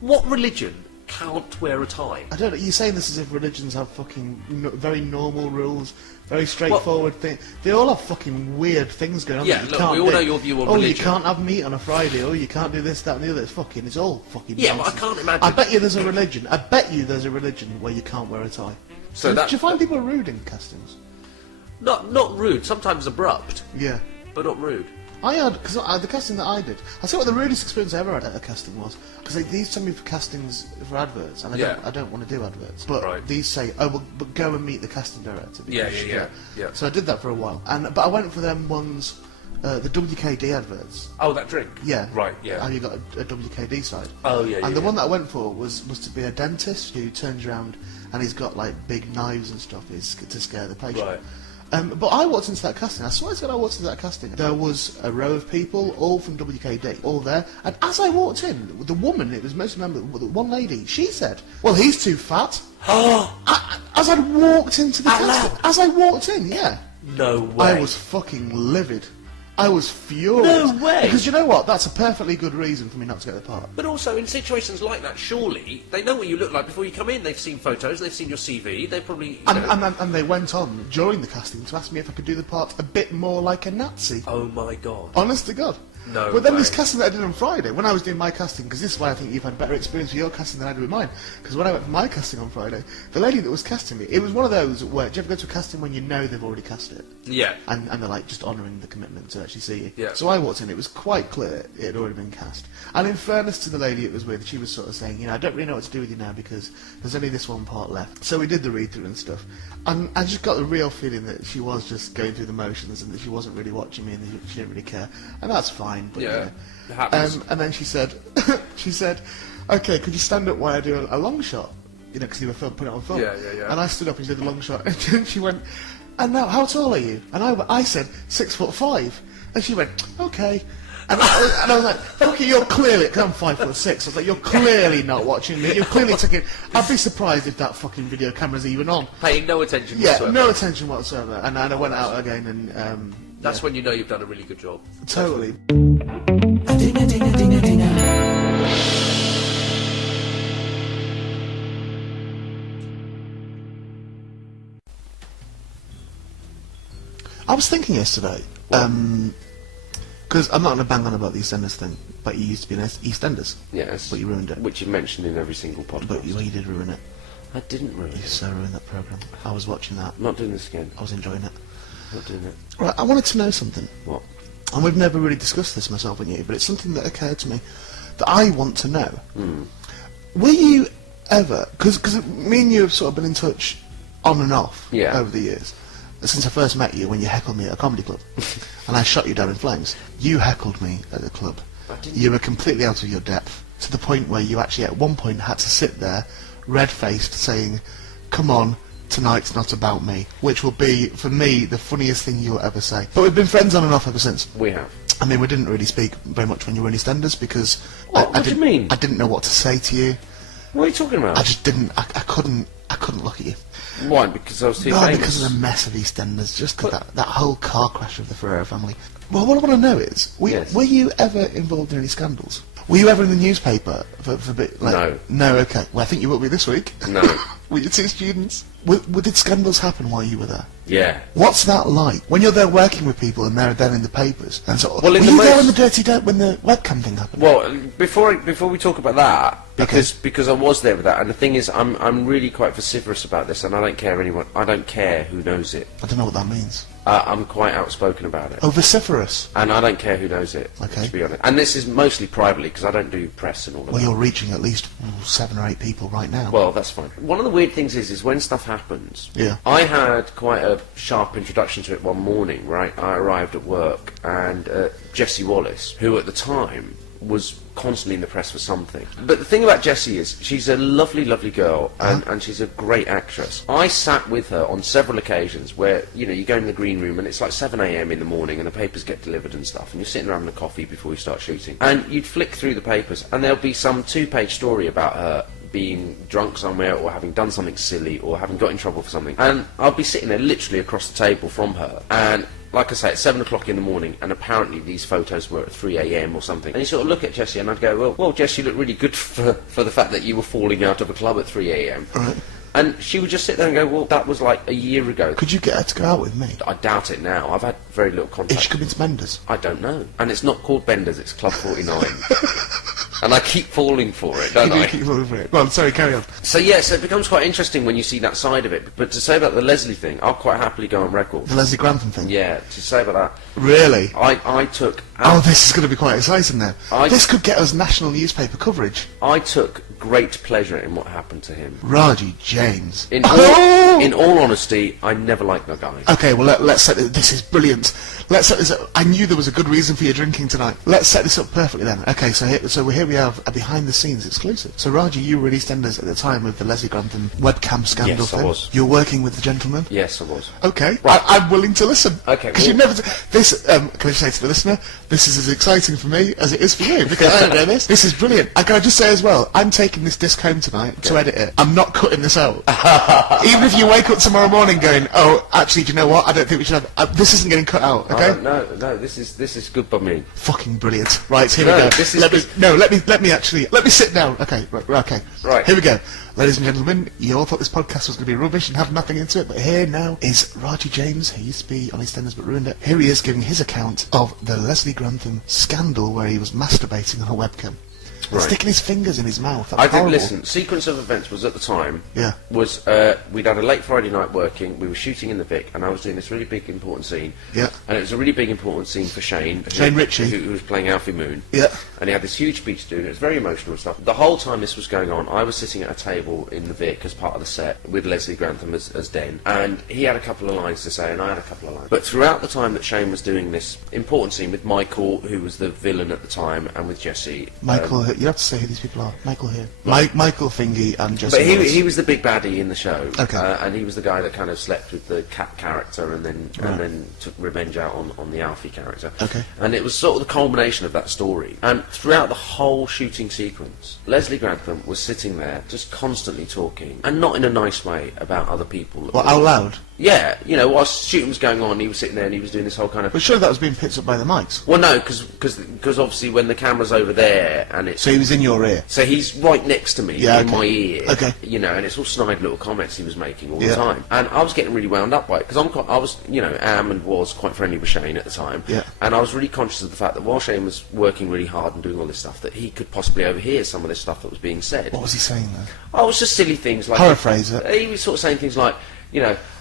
What religion can't wear a tie? I don't know. You're saying this as if religions have fucking very normal rules, very straightforward things. They all have fucking weird things going on. Yeah, that you look, can't we all do. know your view on oh, religion. you can't have meat on a Friday. Oh, you can't do this, that, and the other. It's all fucking. Yeah, but I nonsense. can't imagine. I bet you there's a religion. I bet you there's a religion where you can't wear a tie. So do that- you find people rude in castings? Not rude, sometimes abrupt, Yeah. but not rude. I had, because the casting that I did, I say what the rudest experience I ever had at a casting was, because these send me for castings for adverts, and I don't want to do adverts, but Right. these say, oh, well, but go and meet the casting director. because, Yeah. So I did that for a while, but I went for them ones, the WKD adverts. Oh, that drink? Yeah. Right, yeah. And you got a WKD side. Oh, yeah, And the yeah. one that I went for was to be a dentist who turns around and he's got like big knives and stuff to scare the patient. Right. But I walked into that casting. I swear to God, I walked into that casting. There was a row of people, all from WKD, all there. And as I walked in, the woman, it was most memorable, the one lady, she said, "Well, he's too fat." As I'd walked into the Out casting, loud? as I walked in, yeah. No way. I was fucking livid. I was furious. No way. Because you know what? That's a perfectly good reason for me not to get the part. But also, in situations like that, surely, they know what you look like before you come in. They've seen photos, they've seen your CV, they probably... And they went on, during the casting, to ask me if I could do the part a bit more like a Nazi. Oh my god. Honest to God. No But then way. this casting that I did on Friday, when I was doing my casting, because this is why I think you've had better experience with your casting than I did with mine, because when I went for my casting on Friday, the lady that was casting me, it was one of those where, do you ever go to a casting when you know they've already cast it? Yeah. And they're like just honouring the commitment to actually see you. Yeah. So I walked in, it was quite clear it had already been cast. And in fairness to the lady it was with, she was sort of saying, you know, I don't really know what to do with you now because there's only this one part left. So we did the read-through and stuff. And I just got the real feeling that she was just going through the motions and that she wasn't really watching me and that she didn't really care. And that's fine. But, Yeah. It happens. and then she said, okay, could you stand up while I do a long shot? You know, because you were putting it on film. Yeah. And I stood up and she did a long shot, and then she went, and now, how tall are you? And I said, 6'5", and she went, okay. And I was like, okay, you're clearly, because I'm 5'6", I was like, you're clearly not watching me, you're clearly taking, I'd be surprised if that fucking video camera's even on. Paying no attention Yeah, whatsoever. no attention whatsoever. And I went out again and, That's when you know you've done a really good job. totally. I was thinking yesterday, because I'm not going to bang on about the EastEnders thing, but you used to be in EastEnders. Yes. But you ruined it. Which you mentioned in every single podcast. But you did ruin it. I didn't ruin You it. so ruined that programme. I was watching that. I'm not doing this again. I was enjoying it. Not doing it. Right, I wanted to know something. What? And we've never really discussed this, myself and you, but it's something that occurred to me that I want to know. Were you ever, because me and you have sort of been in touch on and off Yeah. over the years, since I first met you when you heckled me at a comedy club, and I shot you down in flames. You heckled me at the club. You were completely out of your depth, to the point where you actually at one point had to sit there, red-faced, saying, come on, tonight's not about me, which will be, for me, the funniest thing you'll ever say. But we've been friends on and off ever since. We have. I mean, we didn't really speak very much when you were in EastEnders because What do you didn't, mean? I didn't know what to say to you. What are you talking about? I just didn't. I couldn't look at you. Why? Because I was too No, famous? because of the mess of EastEnders. Just because that whole car crash of the Ferrero family. Well, what I want to know is, Yes. were you ever involved in any scandals? Were you ever in the newspaper for a bit? Like, No. No. Okay. Well, I think you will be this week. No. Were you two students? Did scandals happen while you were there? Yeah. What's that like when you're there working with people and they're then in the papers? And so, Well, were in the you there most- when the webcam thing happened? Well, before we talk about that, because I was there with that, and the thing is, I'm really quite vociferous about this, and I don't care who knows it. I don't know what that means. I'm quite outspoken about it, Oh, vociferous. and I don't care who knows it. Okay. To be honest, and this is mostly privately because I don't do press and all of Well, that. you're reaching at least 7 or 8 people right now. Well, that's fine. One of the weird things is when stuff happens. Yeah. I had quite a sharp introduction to it one morning, right? I arrived at work and Jessie Wallace, who at the time was constantly in the press for something. But the thing about Jessie is she's a lovely, lovely girl and she's a great actress. I sat with her on several occasions where, you know, you go in the green room and it's like 7 a.m. in the morning and the papers get delivered and stuff and you're sitting around having a coffee before you start shooting. And you'd flick through the papers and there'll be some 2-page story about her being drunk somewhere or having done something silly or having got in trouble for something. And I'll be sitting there literally across the table from her and like I say, it's 7 o'clock in the morning, and apparently these photos were at 3 a.m. or something. And you sort of look at Jessie, and I'd go, well, Jess, you look really good for the fact that you were falling out of a club at 3 a.m. Right. And she would just sit there and go, well, that was like a year ago. Could you get her to go out with me? I doubt it now. I've had very little Is contact. she coming to Menders? I don't know. And it's not called Benders, it's Club 49. And I keep falling for it, don't You do I? keep falling for it. Well, sorry, carry on. So yes, it becomes quite interesting when you see that side of it. But to say about the Leslie thing, I'll quite happily go on record. The Leslie Grantham thing? Yeah, to say about that, Really? I took... Oh, this is going to be quite exciting now. I- This could get us national newspaper coverage. I took great pleasure in what happened to him. Raji James. In Oh! all honesty, I never liked that guy. Okay, well, let's set it. This is brilliant. Let's set this up. I knew there was a good reason for your drinking tonight. Let's set this up perfectly then. Okay, so here we have a behind-the-scenes exclusive. So, Raji, you were EastEnders at the time of the Leslie Grantham webcam scandal Yes, I thing. was. You were working with the gentleman? Yes, I was. Okay, Right. I'm willing to listen. Okay, Because you well- never... This, can I just say to the listener, this is as exciting for me as it is for you, because I don't know this. This is brilliant. And can I just say as well, I'm taking taking this disc home tonight to edit it, I'm not cutting this out. Even if you wake up tomorrow morning going, oh, actually, do you know what? I don't think we should have... this isn't getting cut out, okay? No, this is good by me. Fucking brilliant. Right, here No, we go. this is Let me sit down. Okay, okay. Right. Here we go. Ladies and gentlemen, you all thought this podcast was going to be rubbish and have nothing into it, but here now is Raji James, who used to be on EastEnders but ruined it. Here he is giving his account of the Leslie Grantham scandal where he was masturbating on a webcam. Right. Sticking his fingers in his mouth. That's I did horrible. listen. Sequence of events was at the time. Yeah. Was we'd had a late Friday night working. We were shooting in the Vic, and I was doing this really big important scene. Yeah. And it was a really big important scene for Shane. Shane Ritchie. who was playing Alfie Moon. Yeah. And he had this huge speech to do. And it was very emotional and stuff. The whole time this was going on, I was sitting at a table in the Vic as part of the set with Leslie Grantham as Den, and he had a couple of lines to say, and I had a couple of lines. But throughout the time that Shane was doing this important scene with Michael, who was the villain at the time, and with Jesse. Michael, you have to say who these people are. Michael here. Michael Fingy and Jesse. But Wallace. he was the big baddie in the show, Okay. And he was the guy that kind of slept with the cat character and then took revenge out on the Alfie character. Okay. And it was sort of the culmination of that story. And throughout the whole shooting sequence, Leslie Grantham was sitting there just constantly talking, and not in a nice way, about other people. What, out loud? Yeah, whilst shooting was going on, he was sitting there and he was doing this whole kind of... But surely that was being picked up by the mics. Well, no, because obviously when the camera's over there and it's... So he was in your ear? So he's right next to me, Yeah, in okay. my ear, Okay. And it's all snide little comments he was making all Yeah. the time. And I was getting really wound up by it, because I was, am and was quite friendly with Shane at the time. Yeah. And I was really conscious of the fact that while Shane was working really hard and doing all this stuff, that he could possibly overhear some of this stuff that was being said. What was he saying then? Oh, it was just silly things like... Paraphrase it. He was sort of saying things like,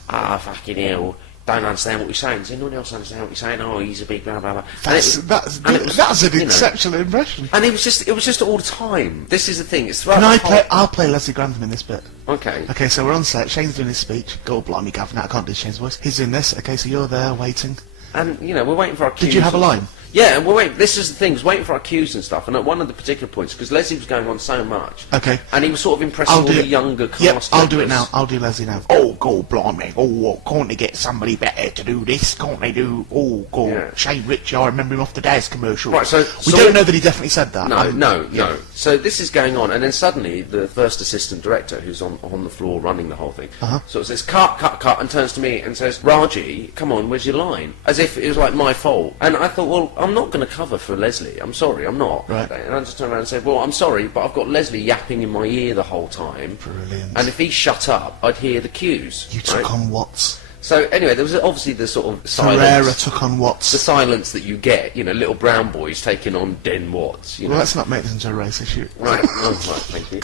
fucking hell, don't understand what you're saying. Does anyone else understand what you're saying? Oh, he's a big blah blah blah. That's an exceptional impression. And it was just all the time. This is the thing. It's throughout I'll play Leslie Grantham in this bit. Okay. Okay, so we're on set. Shane's doing his speech. God blimey, Gavin, I can't do Shane's voice. He's doing this. Okay, so you're there waiting. And we're waiting for our cues. Did you have a line? Yeah, and we're waiting. This is the thing. We're waiting for our cues and stuff. And at one of the particular points, because Leslie was going on so much. Okay. And he was sort of impressing all the younger cast. Yep, I'll do it members. now. I'll do Leslie now. Oh, God blimey. Oh, can't they get somebody better to do this? Can't they do... Oh, God. Yeah. Shane Ritchie, I remember him off the Daz commercial. Right, so... We don't know that he definitely said that. No. So this is going on, and then suddenly the first assistant director, who's on the floor running the whole thing, sort of says, cut, and turns to me and says, Raji, come on, where's your line? As if it was like my fault. And I thought, well, I'm not going to cover for Leslie. I'm sorry, I'm not. Right. And I just turned around and said, well, I'm sorry, but I've got Leslie yapping in my ear the whole time. Brilliant. And if he shut up, I'd hear the cues. You took on Watts. So anyway, there was obviously the sort of silence. Ferreira took on Watts. The silence that you get, little brown boys taking on Den Watts. Well, let's not make this into a race issue. Right, right, thank you.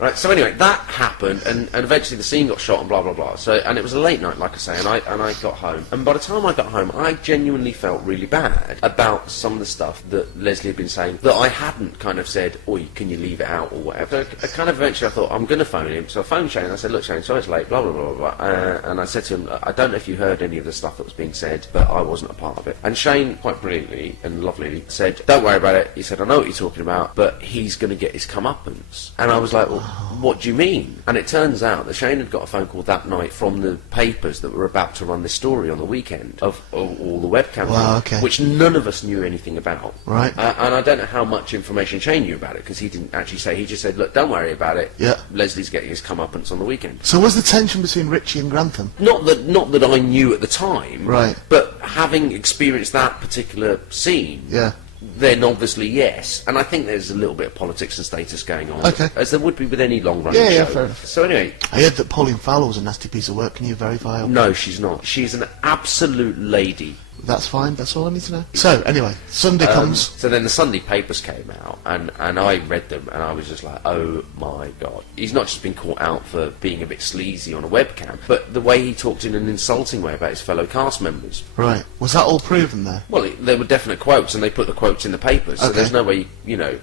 Right, so anyway, that happened, and eventually the scene got shot and blah blah blah. So, and it was a late night, like I say, and I got home, and by the time I got home, I genuinely felt really bad about some of the stuff that Leslie had been saying that I hadn't kind of said, "Oi, can you leave it out?" or whatever. So I kind of eventually I thought I'm going to phone him. So I phoned Shane. And I said, "Look, Shane, sorry it's late, blah blah blah blah." And I said to him, "I don't know if you heard any of the stuff that was being said, but I wasn't a part of it." And Shane, quite brilliantly and lovely, said, "Don't worry about it." He said, "I know what you're talking about, but he's going to get his comeuppance." And I was like, "Well, what do you mean?" And it turns out that Shane had got a phone call that night from the papers that were about to run this story on the weekend of all the webcam, which none of us knew anything about. Right. And I don't know how much information Shane knew about it, because he didn't actually say. He just said, "Look, don't worry about it. Yeah. Leslie's getting his comeuppance on the weekend." So was the tension between Ritchie and Grantham? Not that I knew at the time. Right. But having experienced that particular scene. Yeah. Then obviously yes, and I think there's a little bit of politics and status going on, Okay. as there would be with any long-running show. Yeah, fair enough. So anyway, I heard that Pauline Fowler was a nasty piece of work. Can you verify? no, she's not. She's an absolute lady. That's fine. That's all I need to know. So anyway, Sunday comes. So then the Sunday papers came out, and I read them, and I was just like, oh my god. He's not just been caught out for being a bit sleazy on a webcam, but the way he talked in an insulting way about his fellow cast members. Right. Was that all proven there? Well, there were definite quotes, and they put the quotes in the papers, so Okay. there's no way,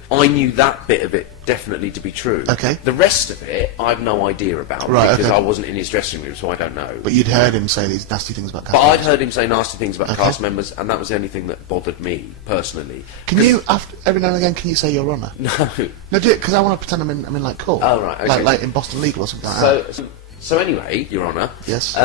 I knew that bit of it definitely to be true. Okay. The rest of it, I have no idea about, Right, because okay. I wasn't in his dressing room, so I don't know. But you'd heard him say these nasty things about cast But I'd members. heard him say nasty things about Okay. cast members, and that was the only thing that bothered me, personally. Can you, after, every now and again, can you say Your Honour? No. No, do it, because I want to pretend I'm in like court. Oh, right, okay. Like in Boston Legal or something like that. So anyway, Your Honour. Yes.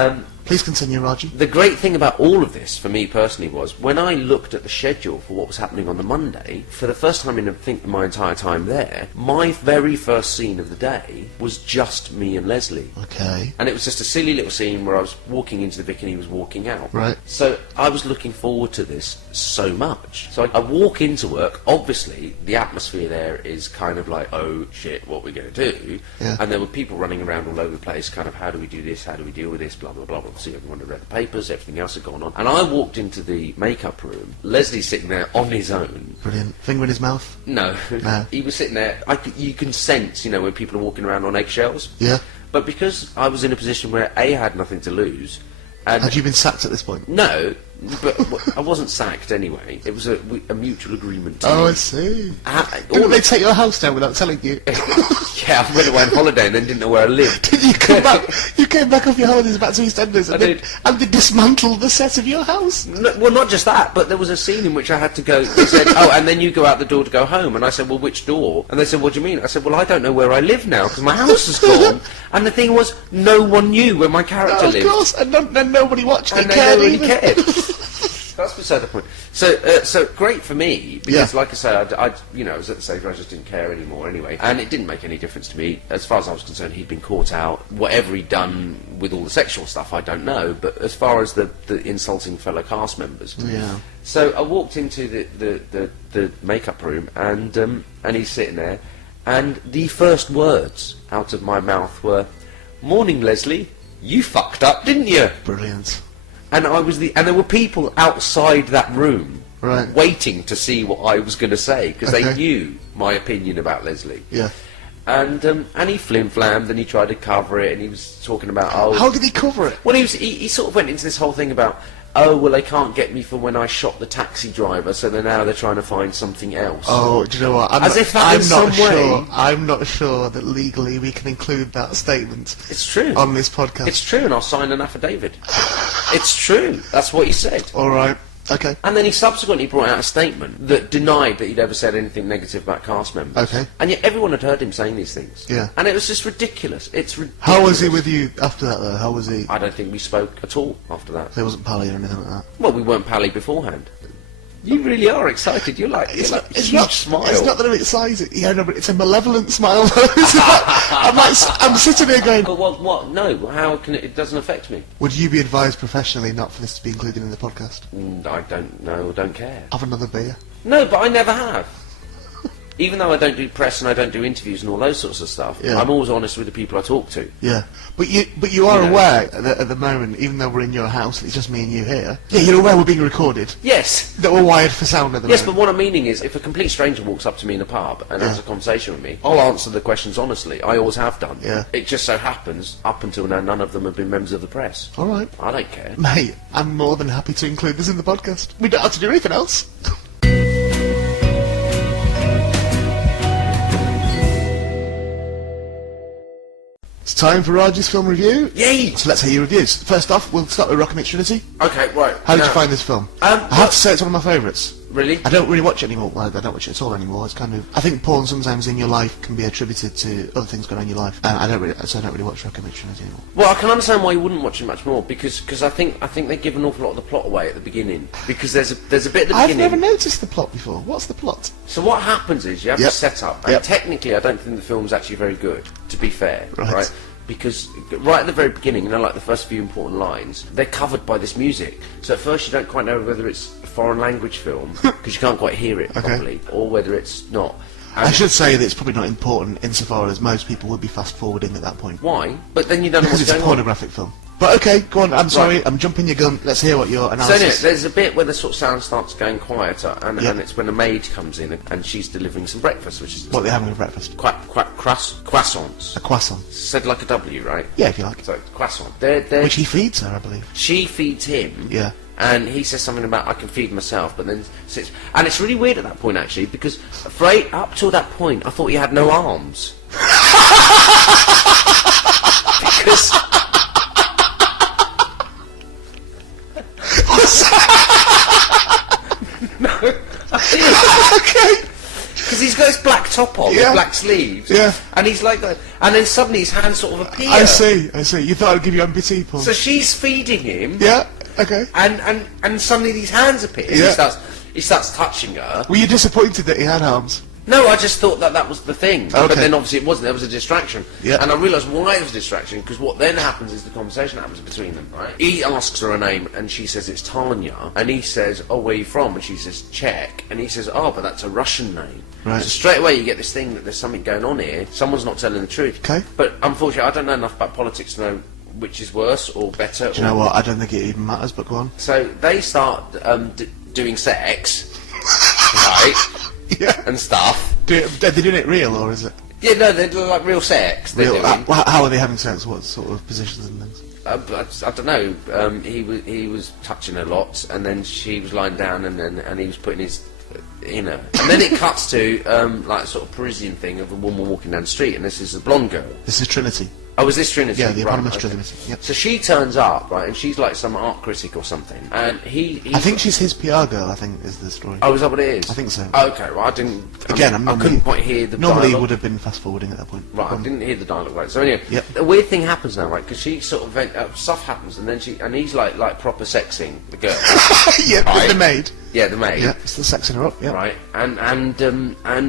Please continue, Raji. The great thing about all of this, for me personally, was when I looked at the schedule for what was happening on the Monday, for the first time in, I think, my entire time there, my very first scene of the day was just me and Leslie. Okay. And it was just a silly little scene where I was walking into the Vic and he was walking out. Right. So I was looking forward to this so much. So I walk into work, obviously the atmosphere there is kind of like, oh shit, what are we going to do? Yeah. And there were people running around all over the place, kind of, how do we do this, how do we deal with this, blah, blah, blah, blah. See, everyone had read the papers, everything else had gone on. And I walked into the makeup room, Leslie's sitting there on his own. Brilliant. Finger in his mouth? No. No. He was sitting there, you can sense, when people are walking around on eggshells. Yeah. But because I was in a position where A, I had nothing to lose, and... Had you been sacked at this point? No, but I wasn't sacked anyway. It was a mutual agreement. Oh, I see. Didn't All they take your house down without telling you? yeah, I went away on holiday and then didn't know where I lived. Did you come back? You came back off your holidays back to EastEnders I did. And they dismantled the set of your house? No, well, not just that, but there was a scene in which I had to go. They said, oh, and then you go out the door to go home. And I said, well, which door? And they said, what do you mean? I said, well, I don't know where I live now because my house is gone. And the thing was, no one knew where my character lived. Of course, and then nobody watched it. And nobody cared. That's beside the point. So great for me because, like I said, I was at the stage where I just didn't care anymore anyway, and it didn't make any difference to me as far as I was concerned. He'd been caught out. Whatever he'd done with all the sexual stuff, I don't know. But as far as the insulting fellow cast members, Yeah. So I walked into the makeup room, and he's sitting there, and the first words out of my mouth were, "Morning, Leslie. You fucked up, didn't you?" Brilliant. And there were people outside that room Right. waiting to see what I was going to say because they Okay. knew my opinion about Leslie. Yeah. And he flim-flammed and he tried to cover it and he was talking about, How did he cover it? well, he sort of went into this whole thing about, oh, well, they can't get me for when I shot the taxi driver, so now they're trying to find something else. Oh, do you know what? I'm not sure that legally we can include that statement It's true. on this podcast. It's true, and I'll sign an affidavit. It's true. That's what he said. All right. Okay. And then he subsequently brought out a statement that denied that he'd ever said anything negative about cast members. Okay. And yet everyone had heard him saying these things. Yeah. And it was just ridiculous. It's ridiculous. How was he with you after that, though? How was he? I don't think we spoke at all after that. There wasn't pally or anything like that. Well, we weren't pally beforehand. You really are excited. You're like, It's huge not. smile. It's not that I'm excited. Yeah, no, but it's a malevolent smile. I'm sitting here going, But what? No. How can it? It doesn't affect me. would you be advised professionally not for this to be included in the podcast? I don't know. Don't care. Have another beer. No, but I never have. Even though I don't do press and I don't do interviews and all those sorts of stuff, Yeah. I'm always honest with the people I talk to. Yeah, but you are You know. aware that at the moment, even though we're in your house, it's just me and you here. Yeah, you're aware we're being recorded. Yes. That we're wired for sound at the Yes, but moment. what I'm meaning is, if a complete stranger walks up to me in a pub and has a conversation with me, I'll answer the questions honestly. I always have done. Yeah. It just so happens, up until now, none of them have been members of the press. All right, I don't care. mate. I'm more than happy to include this in the podcast. We don't have to do anything else. It's time for Raji's film review. Yay! So let's hear your reviews. First off, we'll start with Rocket Mix Trinity. Okay, right. How did now- you find this film? Um, I have to say it's one of my favourites. Really? I don't really watch it anymore. Well, I don't watch it at all anymore. It's kind of. I think porn sometimes in your life can be attributed to other things going on in your life. I don't really watch Rocket Mix Trinity anymore. Well, I can understand why you wouldn't watch it much more because I think they give an awful lot of the plot away at the beginning because there's a bit at the I've beginning. never noticed the plot before. What's the plot? So what happens is you have Yep. to set up, and Yep. technically I don't think the film's actually very good, to be fair, Right. Because right at the very beginning, like the first few important lines, they're covered by this music. So at first you don't quite know whether it's a foreign language film, because you can't quite hear it properly, or whether it's not. I should say that it's probably not important insofar as most people would be fast forwarding at that point. Why? But then you don't know Because what's it's a going on. pornographic film. But okay, go on. I'm sorry, Right. I'm jumping your gun. Let's hear what your So analysis. anyway, there's a bit where the sort of sound starts going quieter, and Yep. it's when a maid comes in and she's delivering some breakfast, which is What they're having for breakfast? croissants. A croissant. Said like a W, right? Yeah, if you like. So croissant. They're Which he feeds her, I believe. she feeds him. Yeah. And he says something about I can feed myself, but then sits. And it's really weird at that point actually, because up till that point I thought he had no arms. Because no, I did. Okay. Because he's got his black top on Yeah. with black sleeves. Yeah. And he's like, and then suddenly his hands sort of appear. I see. You thought I'd give you amputee porn. So she's feeding him. Yeah. Okay. And suddenly these hands appear. Yeah. He starts touching her. Were you disappointed that he had arms? No, I just thought that was the thing. Okay. But then obviously it wasn't. There was a distraction. Yeah. And I realised why it was a distraction, because what then happens is the conversation happens between them, right? He asks her a name, and she says it's Tanya. And he says, oh, where are you from? And she says, Czech. And he says, oh, but that's a Russian name. Right. So straight away you get this thing that there's something going on here. Someone's not telling the truth. Okay. But unfortunately, I don't know enough about politics to know which is worse or better. Do you know what? I don't think it even matters, but go on. So they start doing sex, right, Yeah. and stuff. Are they doing it real, or is it Yeah, no, they're like real sex. They're real? doing. How are they having sex? What sort of positions and things? I don't know. He was touching her lots, and then she was lying down, and he was putting his, and then it cuts to like a sort of Parisian thing of a woman walking down the street, and this is a blonde girl. This is Trinity. Oh, is this Trinity? Yeah, the Right, eponymous okay. Trinity. Yep. So she turns up, right, and she's like some art critic or something, and he I think she's his PR girl. I think is the story. Oh, is that what it is? I think so. Okay, well, I didn't. Again, I couldn't quite hear the Normally dialogue. would have been fast forwarding at that point. Right, I didn't hear the dialogue right. So anyway, Yep. a weird thing happens now, right? Because she sort of stuff happens, and then he's like proper sexing the girl. Yeah, Right. the maid. Yeah, the maid. Yeah, still sexing her up. Yeah. Right, and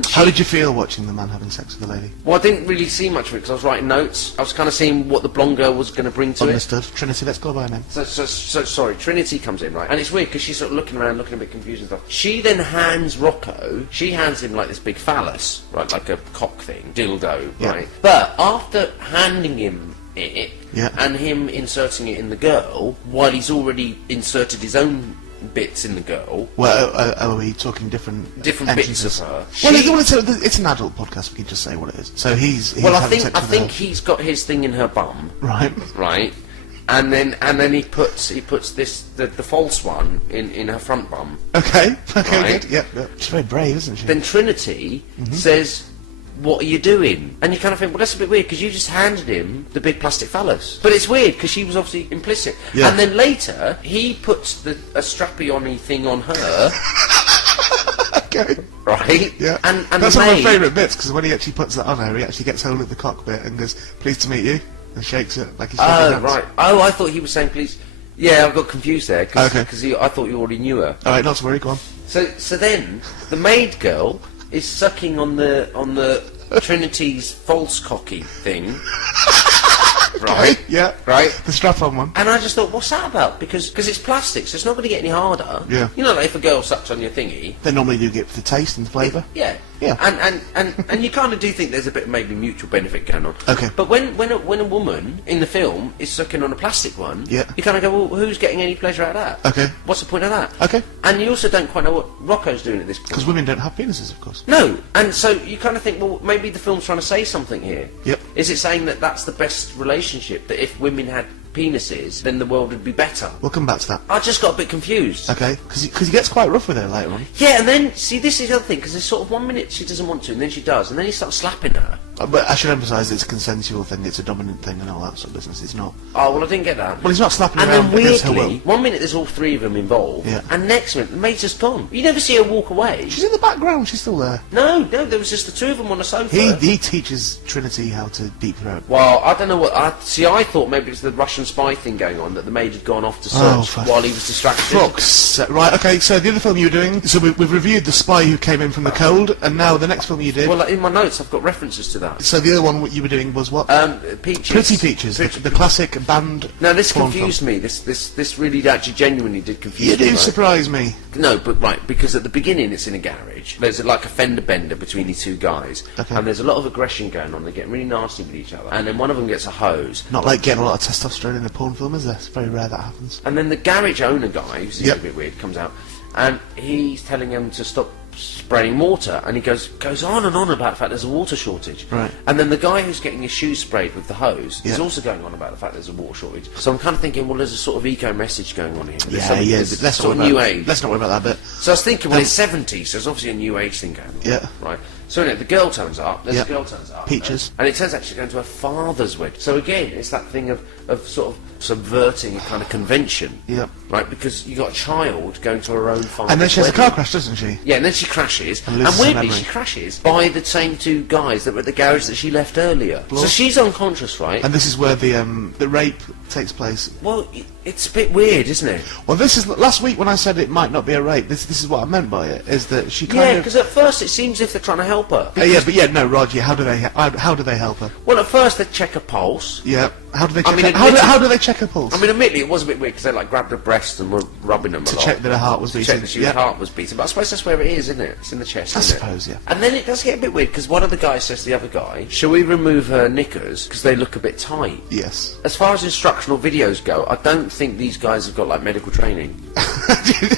How did you feel watching the man having sex with the lady? Well, I didn't really see much of it because I was writing notes. I was kind of seeing what the blonde girl was going to bring to it. Understood. Trinity, let's go by her name. So sorry, Trinity comes in, right? And it's weird because she's sort of looking around, looking a bit confused and stuff. She then hands Rocco, she hands him like this big phallus, right? Like a cock thing, dildo, Yeah. right? But after handing him it, Yeah. and him inserting it in the girl, while he's already inserted his own bits in the girl, Well, are we talking different bits entrances? of her. Well, it's an adult podcast. We can just say what it is. So he's Well, I having think sex with her. he's got his thing in her bum, Right. right? And then he puts this the false one in her front bum. Okay. Okay. Right. Good. Yeah. She's very brave, isn't she? Then Trinity Mm-hmm. says, what are you doing? And you kind of think, well, that's a bit weird because you just handed him the big plastic phallus. But it's weird because she was obviously implicit. Yeah. And then later he puts a strappy-on-y thing on her, Okay. right? Yeah. And That's the one of my maid- favourite bits because when he actually puts that on her, he actually gets hold of the cockpit and goes, "Pleased to meet you," and shakes it like he's shaking Oh hands. right. Oh, I thought he was saying please. Yeah, I got confused there because Okay. I thought you already knew her. All right, not to worry. Go on. So then the maid girl is sucking on the Trinity's false cocky thing, right? Yeah. Right. The strap-on one. And I just thought, what's that about? Because it's plastic, so it's not going to get any harder. Yeah. You know, like if a girl sucks on your thingy. They normally do get the taste and the flavour. Yeah. Yeah. And you kind of do think there's a bit of maybe mutual benefit going on. Okay. But when a woman in the film is sucking on a plastic one, Yeah. you kind of go, well, who's getting any pleasure out of that? Okay. What's the point of that? Okay. And you also don't quite know what Rocco's doing at this point. Because women don't have penises, of course. No, and so you kind of think, well, maybe the film's trying to say something here. Yep. Is it saying that that's the best relationship, that if women had penises, then the world would be better? We'll come back to that. I just got a bit confused. Okay. Because he gets quite rough with her later on. Yeah, and then, see, this is the other thing, because there's sort of 1 minute she doesn't want to, and then she does, and then he starts slapping her. But I should emphasise it's a consensual thing. It's a dominant thing and all that sort of business. It's not. Oh, well, I didn't get that. Well, he's not slapping And her then around against her weirdly, will. 1 minute there's all three of them involved, Yeah. and next minute the maid's just gone. You never see her walk away. She's in the background. She's still there. No, there was just the two of them on the sofa. He teaches Trinity how to deep throat. Well, I don't know what. I thought maybe it was the Russian spy thing going on, that the maid had gone off to Oh, search for while he was distracted. Fuck's right, okay, so the other film you were doing, so we've reviewed The Spy Who Came In From the Cold, and now the next film you did, Well, like, in my notes, I've got references to that. so the other one what you were doing was what? Peaches. Pretty Peaches, the classic band. Now, this porn confused film. me. This really actually genuinely did confuse You me. do right? surprise me. No, but right, because at the beginning it's in a garage. There's like a fender bender between these two guys, Okay. and there's a lot of aggression going on. They're getting really nasty with each other, and then one of them gets a hose. Not like getting a lot of testosterone in a porn film, is there? It's very rare that happens. And then the garage owner guy, who's Yep. a bit weird, comes out, and he's telling him to stop spraying water, and he goes on and on about the fact there's a water shortage. Right. And then the guy who's getting his shoes sprayed with the hose is Yeah. also going on about the fact there's a water shortage. So I'm kind of thinking, well, there's a sort of eco message going on here. There's something- there's Let's sort not of worry new about, age. let's not worry about that bit. So I was thinking, well, it's 70s, so there's obviously a new age thing going on. Yeah. Right. So anyway, the girl turns up. There's Yep. a girl turns up. Peaches. And it turns out she's going to her father's wedding. So again, it's that thing of sort of subverting a kind of convention. Yep. Right, because you got a child going to her own father's And then she has a wedding. car crash, doesn't she? Yeah, and then she crashes, And and loses her weirdly memory. she crashes by the same two guys that were at the garage that she left earlier. So she's unconscious, right? And this is where the rape takes place. Well, it's a bit weird, isn't it? Well, this is last week when I said it might not be a rape. This is what I meant by it. Is that she kind Yeah, of. because at first it seems as if they're trying to help her. No, Roger. How do they help her? Well, at first they check her pulse. Yeah. How do they I check? mean, how do they check her pulse? I mean, admittedly, it was a bit weird because they like grabbed her breasts and were rubbing them a to lot. check that her heart was To beating. check that her heart was beating. But I suppose that's where it is, isn't it? It's in the chest, I isn't it? suppose, yeah. And then it does get a bit weird because one of the guys says to the other guy, "Shall we remove her knickers because they look a bit tight?" Yes. As far as instructional videos go, I don't think these guys have got like medical training.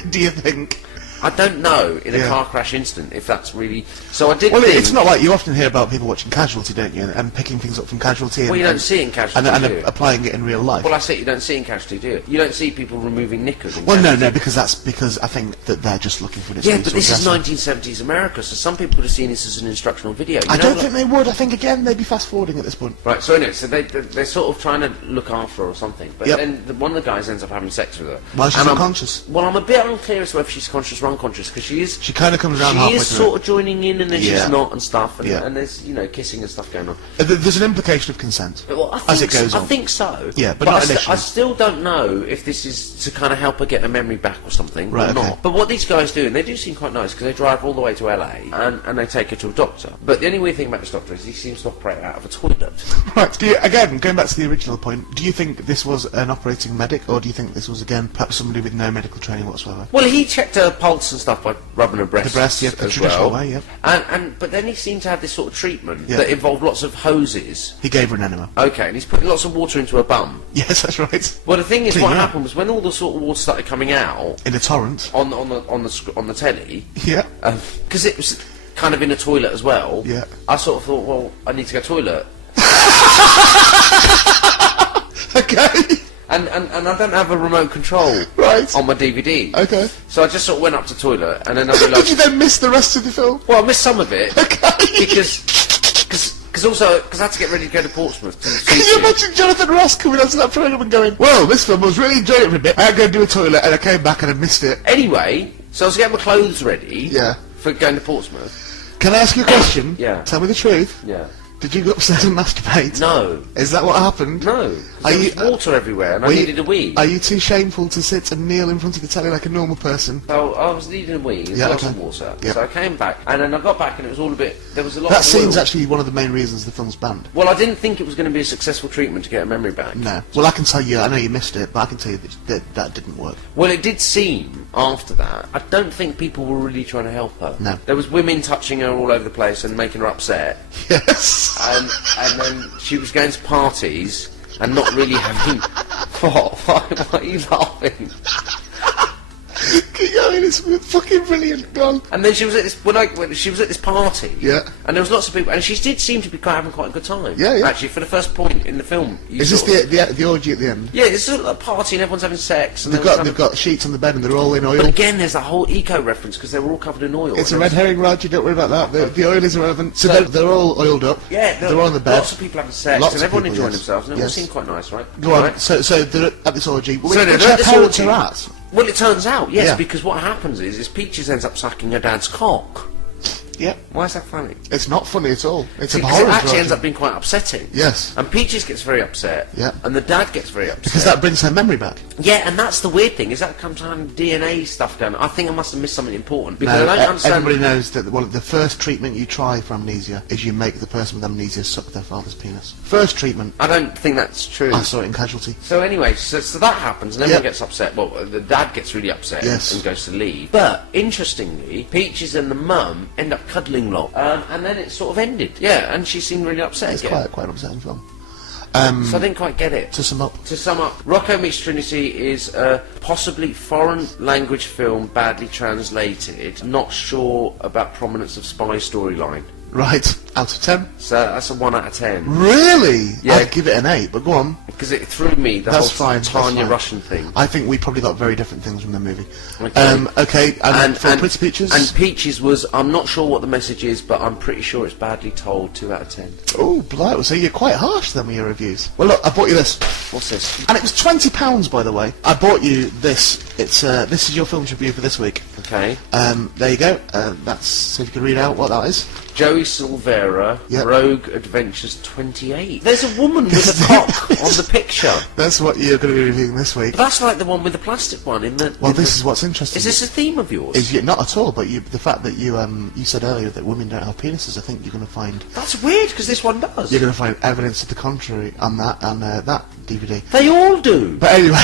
Do you think? I don't know in a Yeah. car crash incident if that's really. So I did. Well, think, it's not like you often hear about people watching Casualty, don't you? And picking things up from Casualty. Well, and, you don't and- see it in Casualty, and do you? applying it in real life. Well, I see. You don't see in Casualty, do you? You don't see people removing knickers. In Well, Casualty. no, because I think that they're just looking for an Yeah, excuse but to this is address it. 1970s America, so some people would have seen this as an instructional video. I don't think they would. I think again they'd be fast forwarding at this point. Right, so anyway, so they're sort of trying to look after her or something, but Yep. then one of the guys ends up having sex with her. While she's And unconscious. Well, I'm a bit unclear as to whether she's conscious or unconscious, because she is... She kind of comes around She halfway is through. sort of joining in, and then Yeah. she's not, and stuff, and, Yeah. and there's, kissing and stuff going on. There's an implication of consent Well, I think as it goes on. I think so. Yeah, but not I initially. still don't know if this is to kind of help her get her memory back or something, Right, or okay. not. But what these guys do, and they do seem quite nice, because they drive all the way to LA, and they take her to a doctor. But the only weird thing about this doctor is he seems to operate out of a toilet. Right. Again, going back to the original point, do you think this was an operating medic, or do you think this was again perhaps somebody with no medical training whatsoever? Well, he checked her pulse and stuff by rubbing her breasts. The breast, yeah, the as traditional well. way, yeah. But then he seemed to have this sort of treatment Yeah. that involved lots of hoses. He gave her an enema. Okay, and he's putting lots of water into her bum. Yes, that's right. Well, the thing is, Clean what her. happened was when all the sort of water started coming out In a torrent. on the telly, Yeah. because it was kind of in a toilet as well. Yeah. I sort of thought, well, I need to go to the toilet, Okay. and I don't have a remote control Right. on my DVD. Okay. So I just sort of went up to the toilet, and then I Did you realised, then miss the rest of the film? well, I missed some of it. Okay. because I had to get ready to go to Portsmouth to Can you see imagine Jonathan Ross coming onto that programme and going, well, this film, I was really enjoying it for a bit. I had to go do a toilet and I came back and I missed it. Anyway, so I was getting my clothes ready Yeah. for going to Portsmouth. Can I ask you a question? Yeah. Tell me the truth. Yeah. Did you go upstairs and masturbate? No. Is that what happened? No. Are There you- was water everywhere, and I Were you- needed a wee. Are you too shameful to sit and kneel in front of the telly like a normal person? So I was needing a wee, Yeah, lots okay. of water. Yeah. So I came back, and then I got back, and it was all a bit. There was a lot. That of scene's oil. actually one of the main reasons the film's banned. Well, I didn't think it was going to be a successful treatment to get her memory back. No. Well, I can tell you, I know you missed it, but I can tell you that didn't work. Well, it did seem after that. I don't think people were really trying to help her. No. There was women touching her all over the place and making her upset. Yes. And then she was going to parties and not really having. What? Why are you laughing? Keep going, it's fucking brilliant, go on. And then she was at this when she was at this party. Yeah. And there was lots of people, and she did seem to be having quite a good time. Yeah, yeah. Actually, for the first point in the film. Is this the orgy at the end? Yeah, it's sort of a party and everyone's having sex. And They've got sheets on the bed and they're all in oil. But again, there's that whole eco reference because they were all covered in oil. It's a And red there was- herring, Roger, don't worry about that. The oil is irrelevant. So So- they're all oiled up. Yeah, They're all on the bed. Lots of people having sex Lots and of everyone people, enjoying yes. themselves, and it all Yes. seemed quite nice, right? Go on, Right? so they're at this orgy. Which they're her at this parents orgy. are at? Well, it turns out, yes, Yeah. because what happens is Peaches ends up sucking her dad's cock. Yeah. Why is that funny? It's not funny at all. It's Because it abhorrent. actually Roger. ends up being quite upsetting. Yes. And Peaches gets very upset. Yeah. And the dad gets very upset. Because that brings her memory back. Yeah, and that's the weird thing, is that comes down to DNA stuff going on. I think I must have missed something important. Because No, I don't understand... everybody knows that the first treatment you try for amnesia is you make the person with amnesia suck their father's penis. First treatment. I don't think that's true. I saw it in Casualty. So anyway, so that happens, and everyone Yep. gets upset. Well, the dad gets really upset Yes. and goes to leave. But, interestingly, Peaches and the mum end up cuddling long. And then it sort of ended. Yeah, and she seemed really upset It's again. quite an upsetting film. So I didn't quite get it. To sum up, To sum up, Rocco Meets Trinity is a possibly foreign language film, badly translated. Not sure about prominence of spy storyline. right, out of 10. So that's a 1 out of 10. Really? Yeah. I'd give it an 8, but go on. because it threw me, the That's whole fine. that's Tanya fine. Russian thing. I think we probably got very different things from the movie. Okay. Okay, and for Pretty Peaches? And Peaches was, I'm not sure what the message is, but I'm pretty sure it's badly told, 2 out of 10. Oh, blow. So you're quite harsh then with your reviews. Well, look, I bought you this. What's this? And it was £20, by the way. I bought you this. It's this is your films review for this week. Okay. There you go. That's, so if you can read out what that is. Joey Silvera, Yep. Rogue Adventures 28. There's a woman with a cock on the picture. That's what you're going to be reviewing this week. That's like the one with the plastic one in the... Well, in this the- is what's interesting. Is this a theme of yours? Is not at all, but the fact that you said earlier that women don't have penises, I think you're going to find That's weird, because this one does. you're going to find evidence to the contrary on that DVD. They all do. But anyway,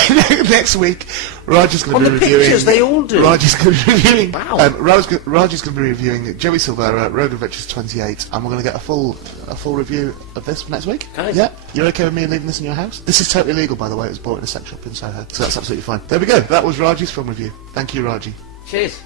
next week, Roger's going On to be the reviewing. pictures, they all do. Roger's going to be reviewing. Wow. Roger's going to be reviewing Joey Silvera, Rogue Adventures 28, and we're going to get a full review of this for next week. Okay. Yeah. You're okay with me leaving this in your house? This is totally legal, by the way. It was bought in a sex shop in Soho, so that's absolutely fine. There we go. That was Raji's film review. Thank you, Raji. Cheers.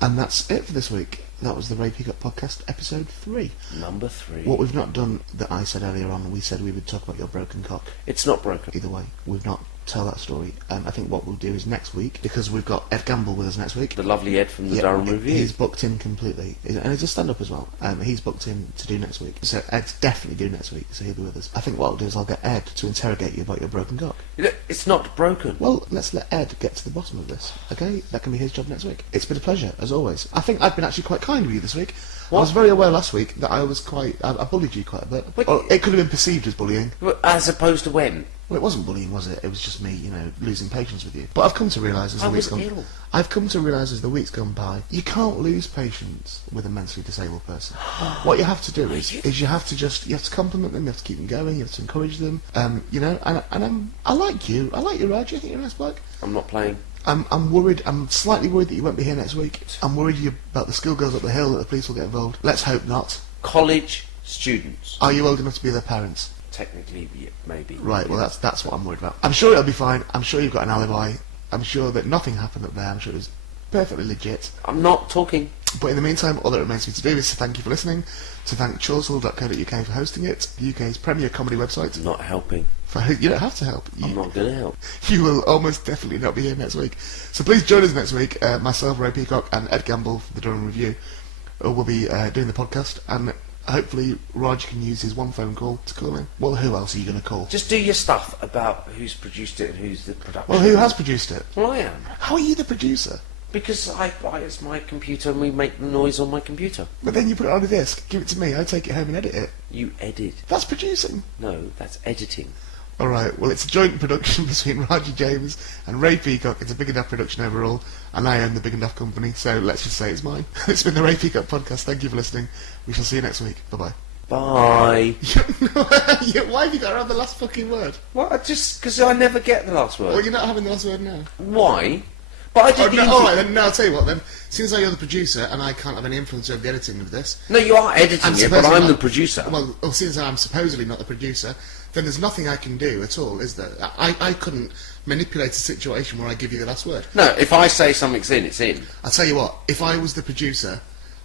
And that's it for this week. That was the Ray Peacock Podcast, episode 3. Number 3. What we've not done that I said earlier on, we said we would talk about your broken cock. It's not broken. Either way, we've not tell that story. I think what we'll do is next week, because we've got Ed Gamble with us next week. The lovely Ed from the Yeah, Durham Review. He's booked in completely, and he's a stand-up as well. He's booked in to do next week, so Ed's definitely due next week, so he'll be with us. I think what I'll do is I'll get Ed to interrogate you about your broken cock. You know, it's not broken. Well, let's let Ed get to the bottom of this, okay? That can be his job next week. It's been a pleasure, as always. I think I've been actually quite kind with you this week. What? I was very aware last week that I was quite... I bullied you quite a bit. But- Or it could have been perceived as bullying. As opposed to when? Well, it wasn't bullying, was it? It was just me, losing patience with you. But I've come to realise as the I weeks was gone... ill. I've come to realise as the weeks gone by, you can't lose patience with a mentally disabled person. What you have to do is you have to compliment them, you have to keep them going, you have to encourage them, I like you. I like you, Roger. I think you're a nice bloke. I'm not playing. I'm worried. I'm slightly worried that you won't be here next week. I'm worried about the school girls up the hill, that the police will get involved. Let's hope not. College students. Are you old enough to be their parents? Technically, yeah, maybe. Right, well that's what I'm worried about. I'm sure it'll be fine. I'm sure you've got an alibi. I'm sure that nothing happened up there. I'm sure it was perfectly legit. I'm not talking. But in the meantime, all that remains for me to do is to thank you for listening, to thank chorlesall.co.uk for hosting it, the UK's premier comedy website. Not helping. You don't have to help. I'm not going to help. You will almost definitely not be here next week. So please join us next week. Myself, Ray Peacock, and Ed Gamble for the Durham Review will be doing the podcast, and hopefully Roger can use his one phone call to call in. Well, who else are you going to call? Just do your stuff about who's produced it and who's the production. Well, who has produced it? Well, I am. How are you the producer? Because I buy it's my computer and we make the noise on my computer. But then you put it on a disc, give it to me, I take it home and edit it. You edit. That's producing. No, that's editing. Alright, well it's a joint production between Roger James and Ray Peacock. It's a big enough production overall, and I own the Big Enough company, so let's just say it's mine. It's been the Ray Peacock podcast. Thank you for listening. We shall see you next week. Bye-bye. Bye. Why have you got to have the last fucking word? What? Just because I never get the last word. Well, you're not having the last word now. Why? But I did the interview. Alright then, now I'll tell you what then. Since you're the producer and I can't have any influence over the editing of this... No, you are editing it, but supposedly I'm the not- producer. Well, since I'm supposedly not the producer, then there's nothing I can do at all, is there? I couldn't manipulate a situation where I give you the last word. No, if I say something's in, it's in. I'll tell you what, if I was the producer,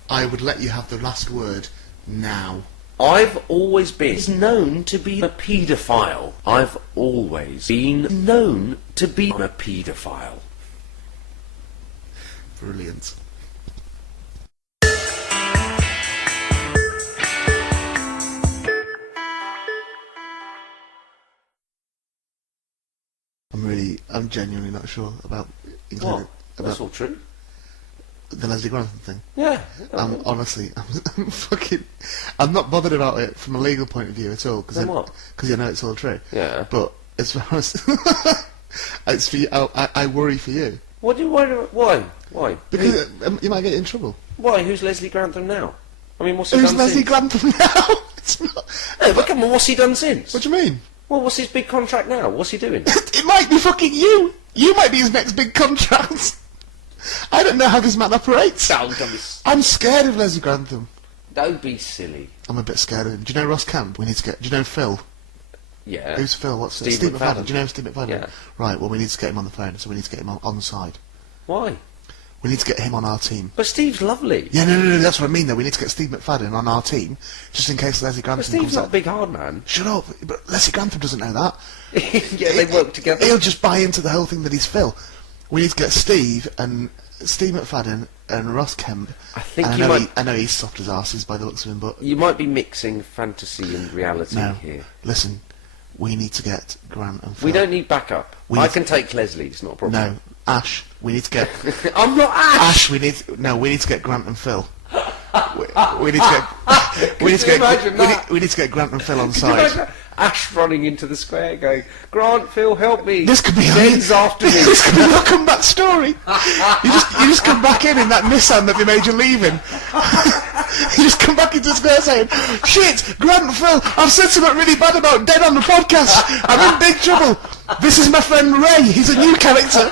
I would let you have the last word now. I've always been known to be a paedophile. I've always been known to be a paedophile. Brilliant. I'm genuinely not sure about What? That's all true. the Leslie Grantham thing. Yeah. Honestly, I'm not bothered about it from a legal point of view at all. Then what? Because I know it's all true. Yeah. But as far as it's for you, I worry for you What do you worry about? Why? Why? because you might get in trouble. Why? Who's Leslie Grantham now? I mean, what's he Who's done Leslie since? Grantham now? It's not. No, but come on, what's he done since? What do you mean? Well, what's his big contract now? What's he doing? It might be fucking you. You might be his next big contract. I don't know how this man operates. I'm scared of Leslie Grantham. Don't be silly. I'm a bit scared of him. Do you know Ross Camp? We need to get. Do you know Phil? Yeah. Who's Phil? What's Steve McFadden. McFadden. Do you know Steve McFadden? Yeah. Right. Well, we need to get him on the phone, so we need to get him on side. Why? We need to get him on our team. But Steve's lovely. Yeah, no, that's what I mean, though. We need to get Steve McFadden on our team, just in case Leslie But Grantham Steve's comes not a out. big hard man. Shut up. But Leslie Grantham doesn't know that. Yeah, they work together. He'll just buy into the whole thing that he's Phil. We need to get Steve McFadden and Ross Kemp. I think and you might... I know he's soft as arses by the looks of him, but... You might be mixing fantasy and reality No. here. Listen, we need to get Grant and Phil. We don't need backup. I can take Leslie, it's not a problem. No. Ash, we need to get... I'm not Ash! we need to get Grant and Phil. We need to get... we need to you get... imagine that? We need to get Grant and Phil on Can you side. imagine Ash running into the square going, Grant, Phil, help me. This could be Jen's after me. This could be a comeback story. You just come back in that Nissan that they made you leaving. You just come back into the square saying, "Shit, Grant and Phil, I've said something really bad about Dead on the podcast. I'm in big trouble. This is my friend Ray. He's a new character."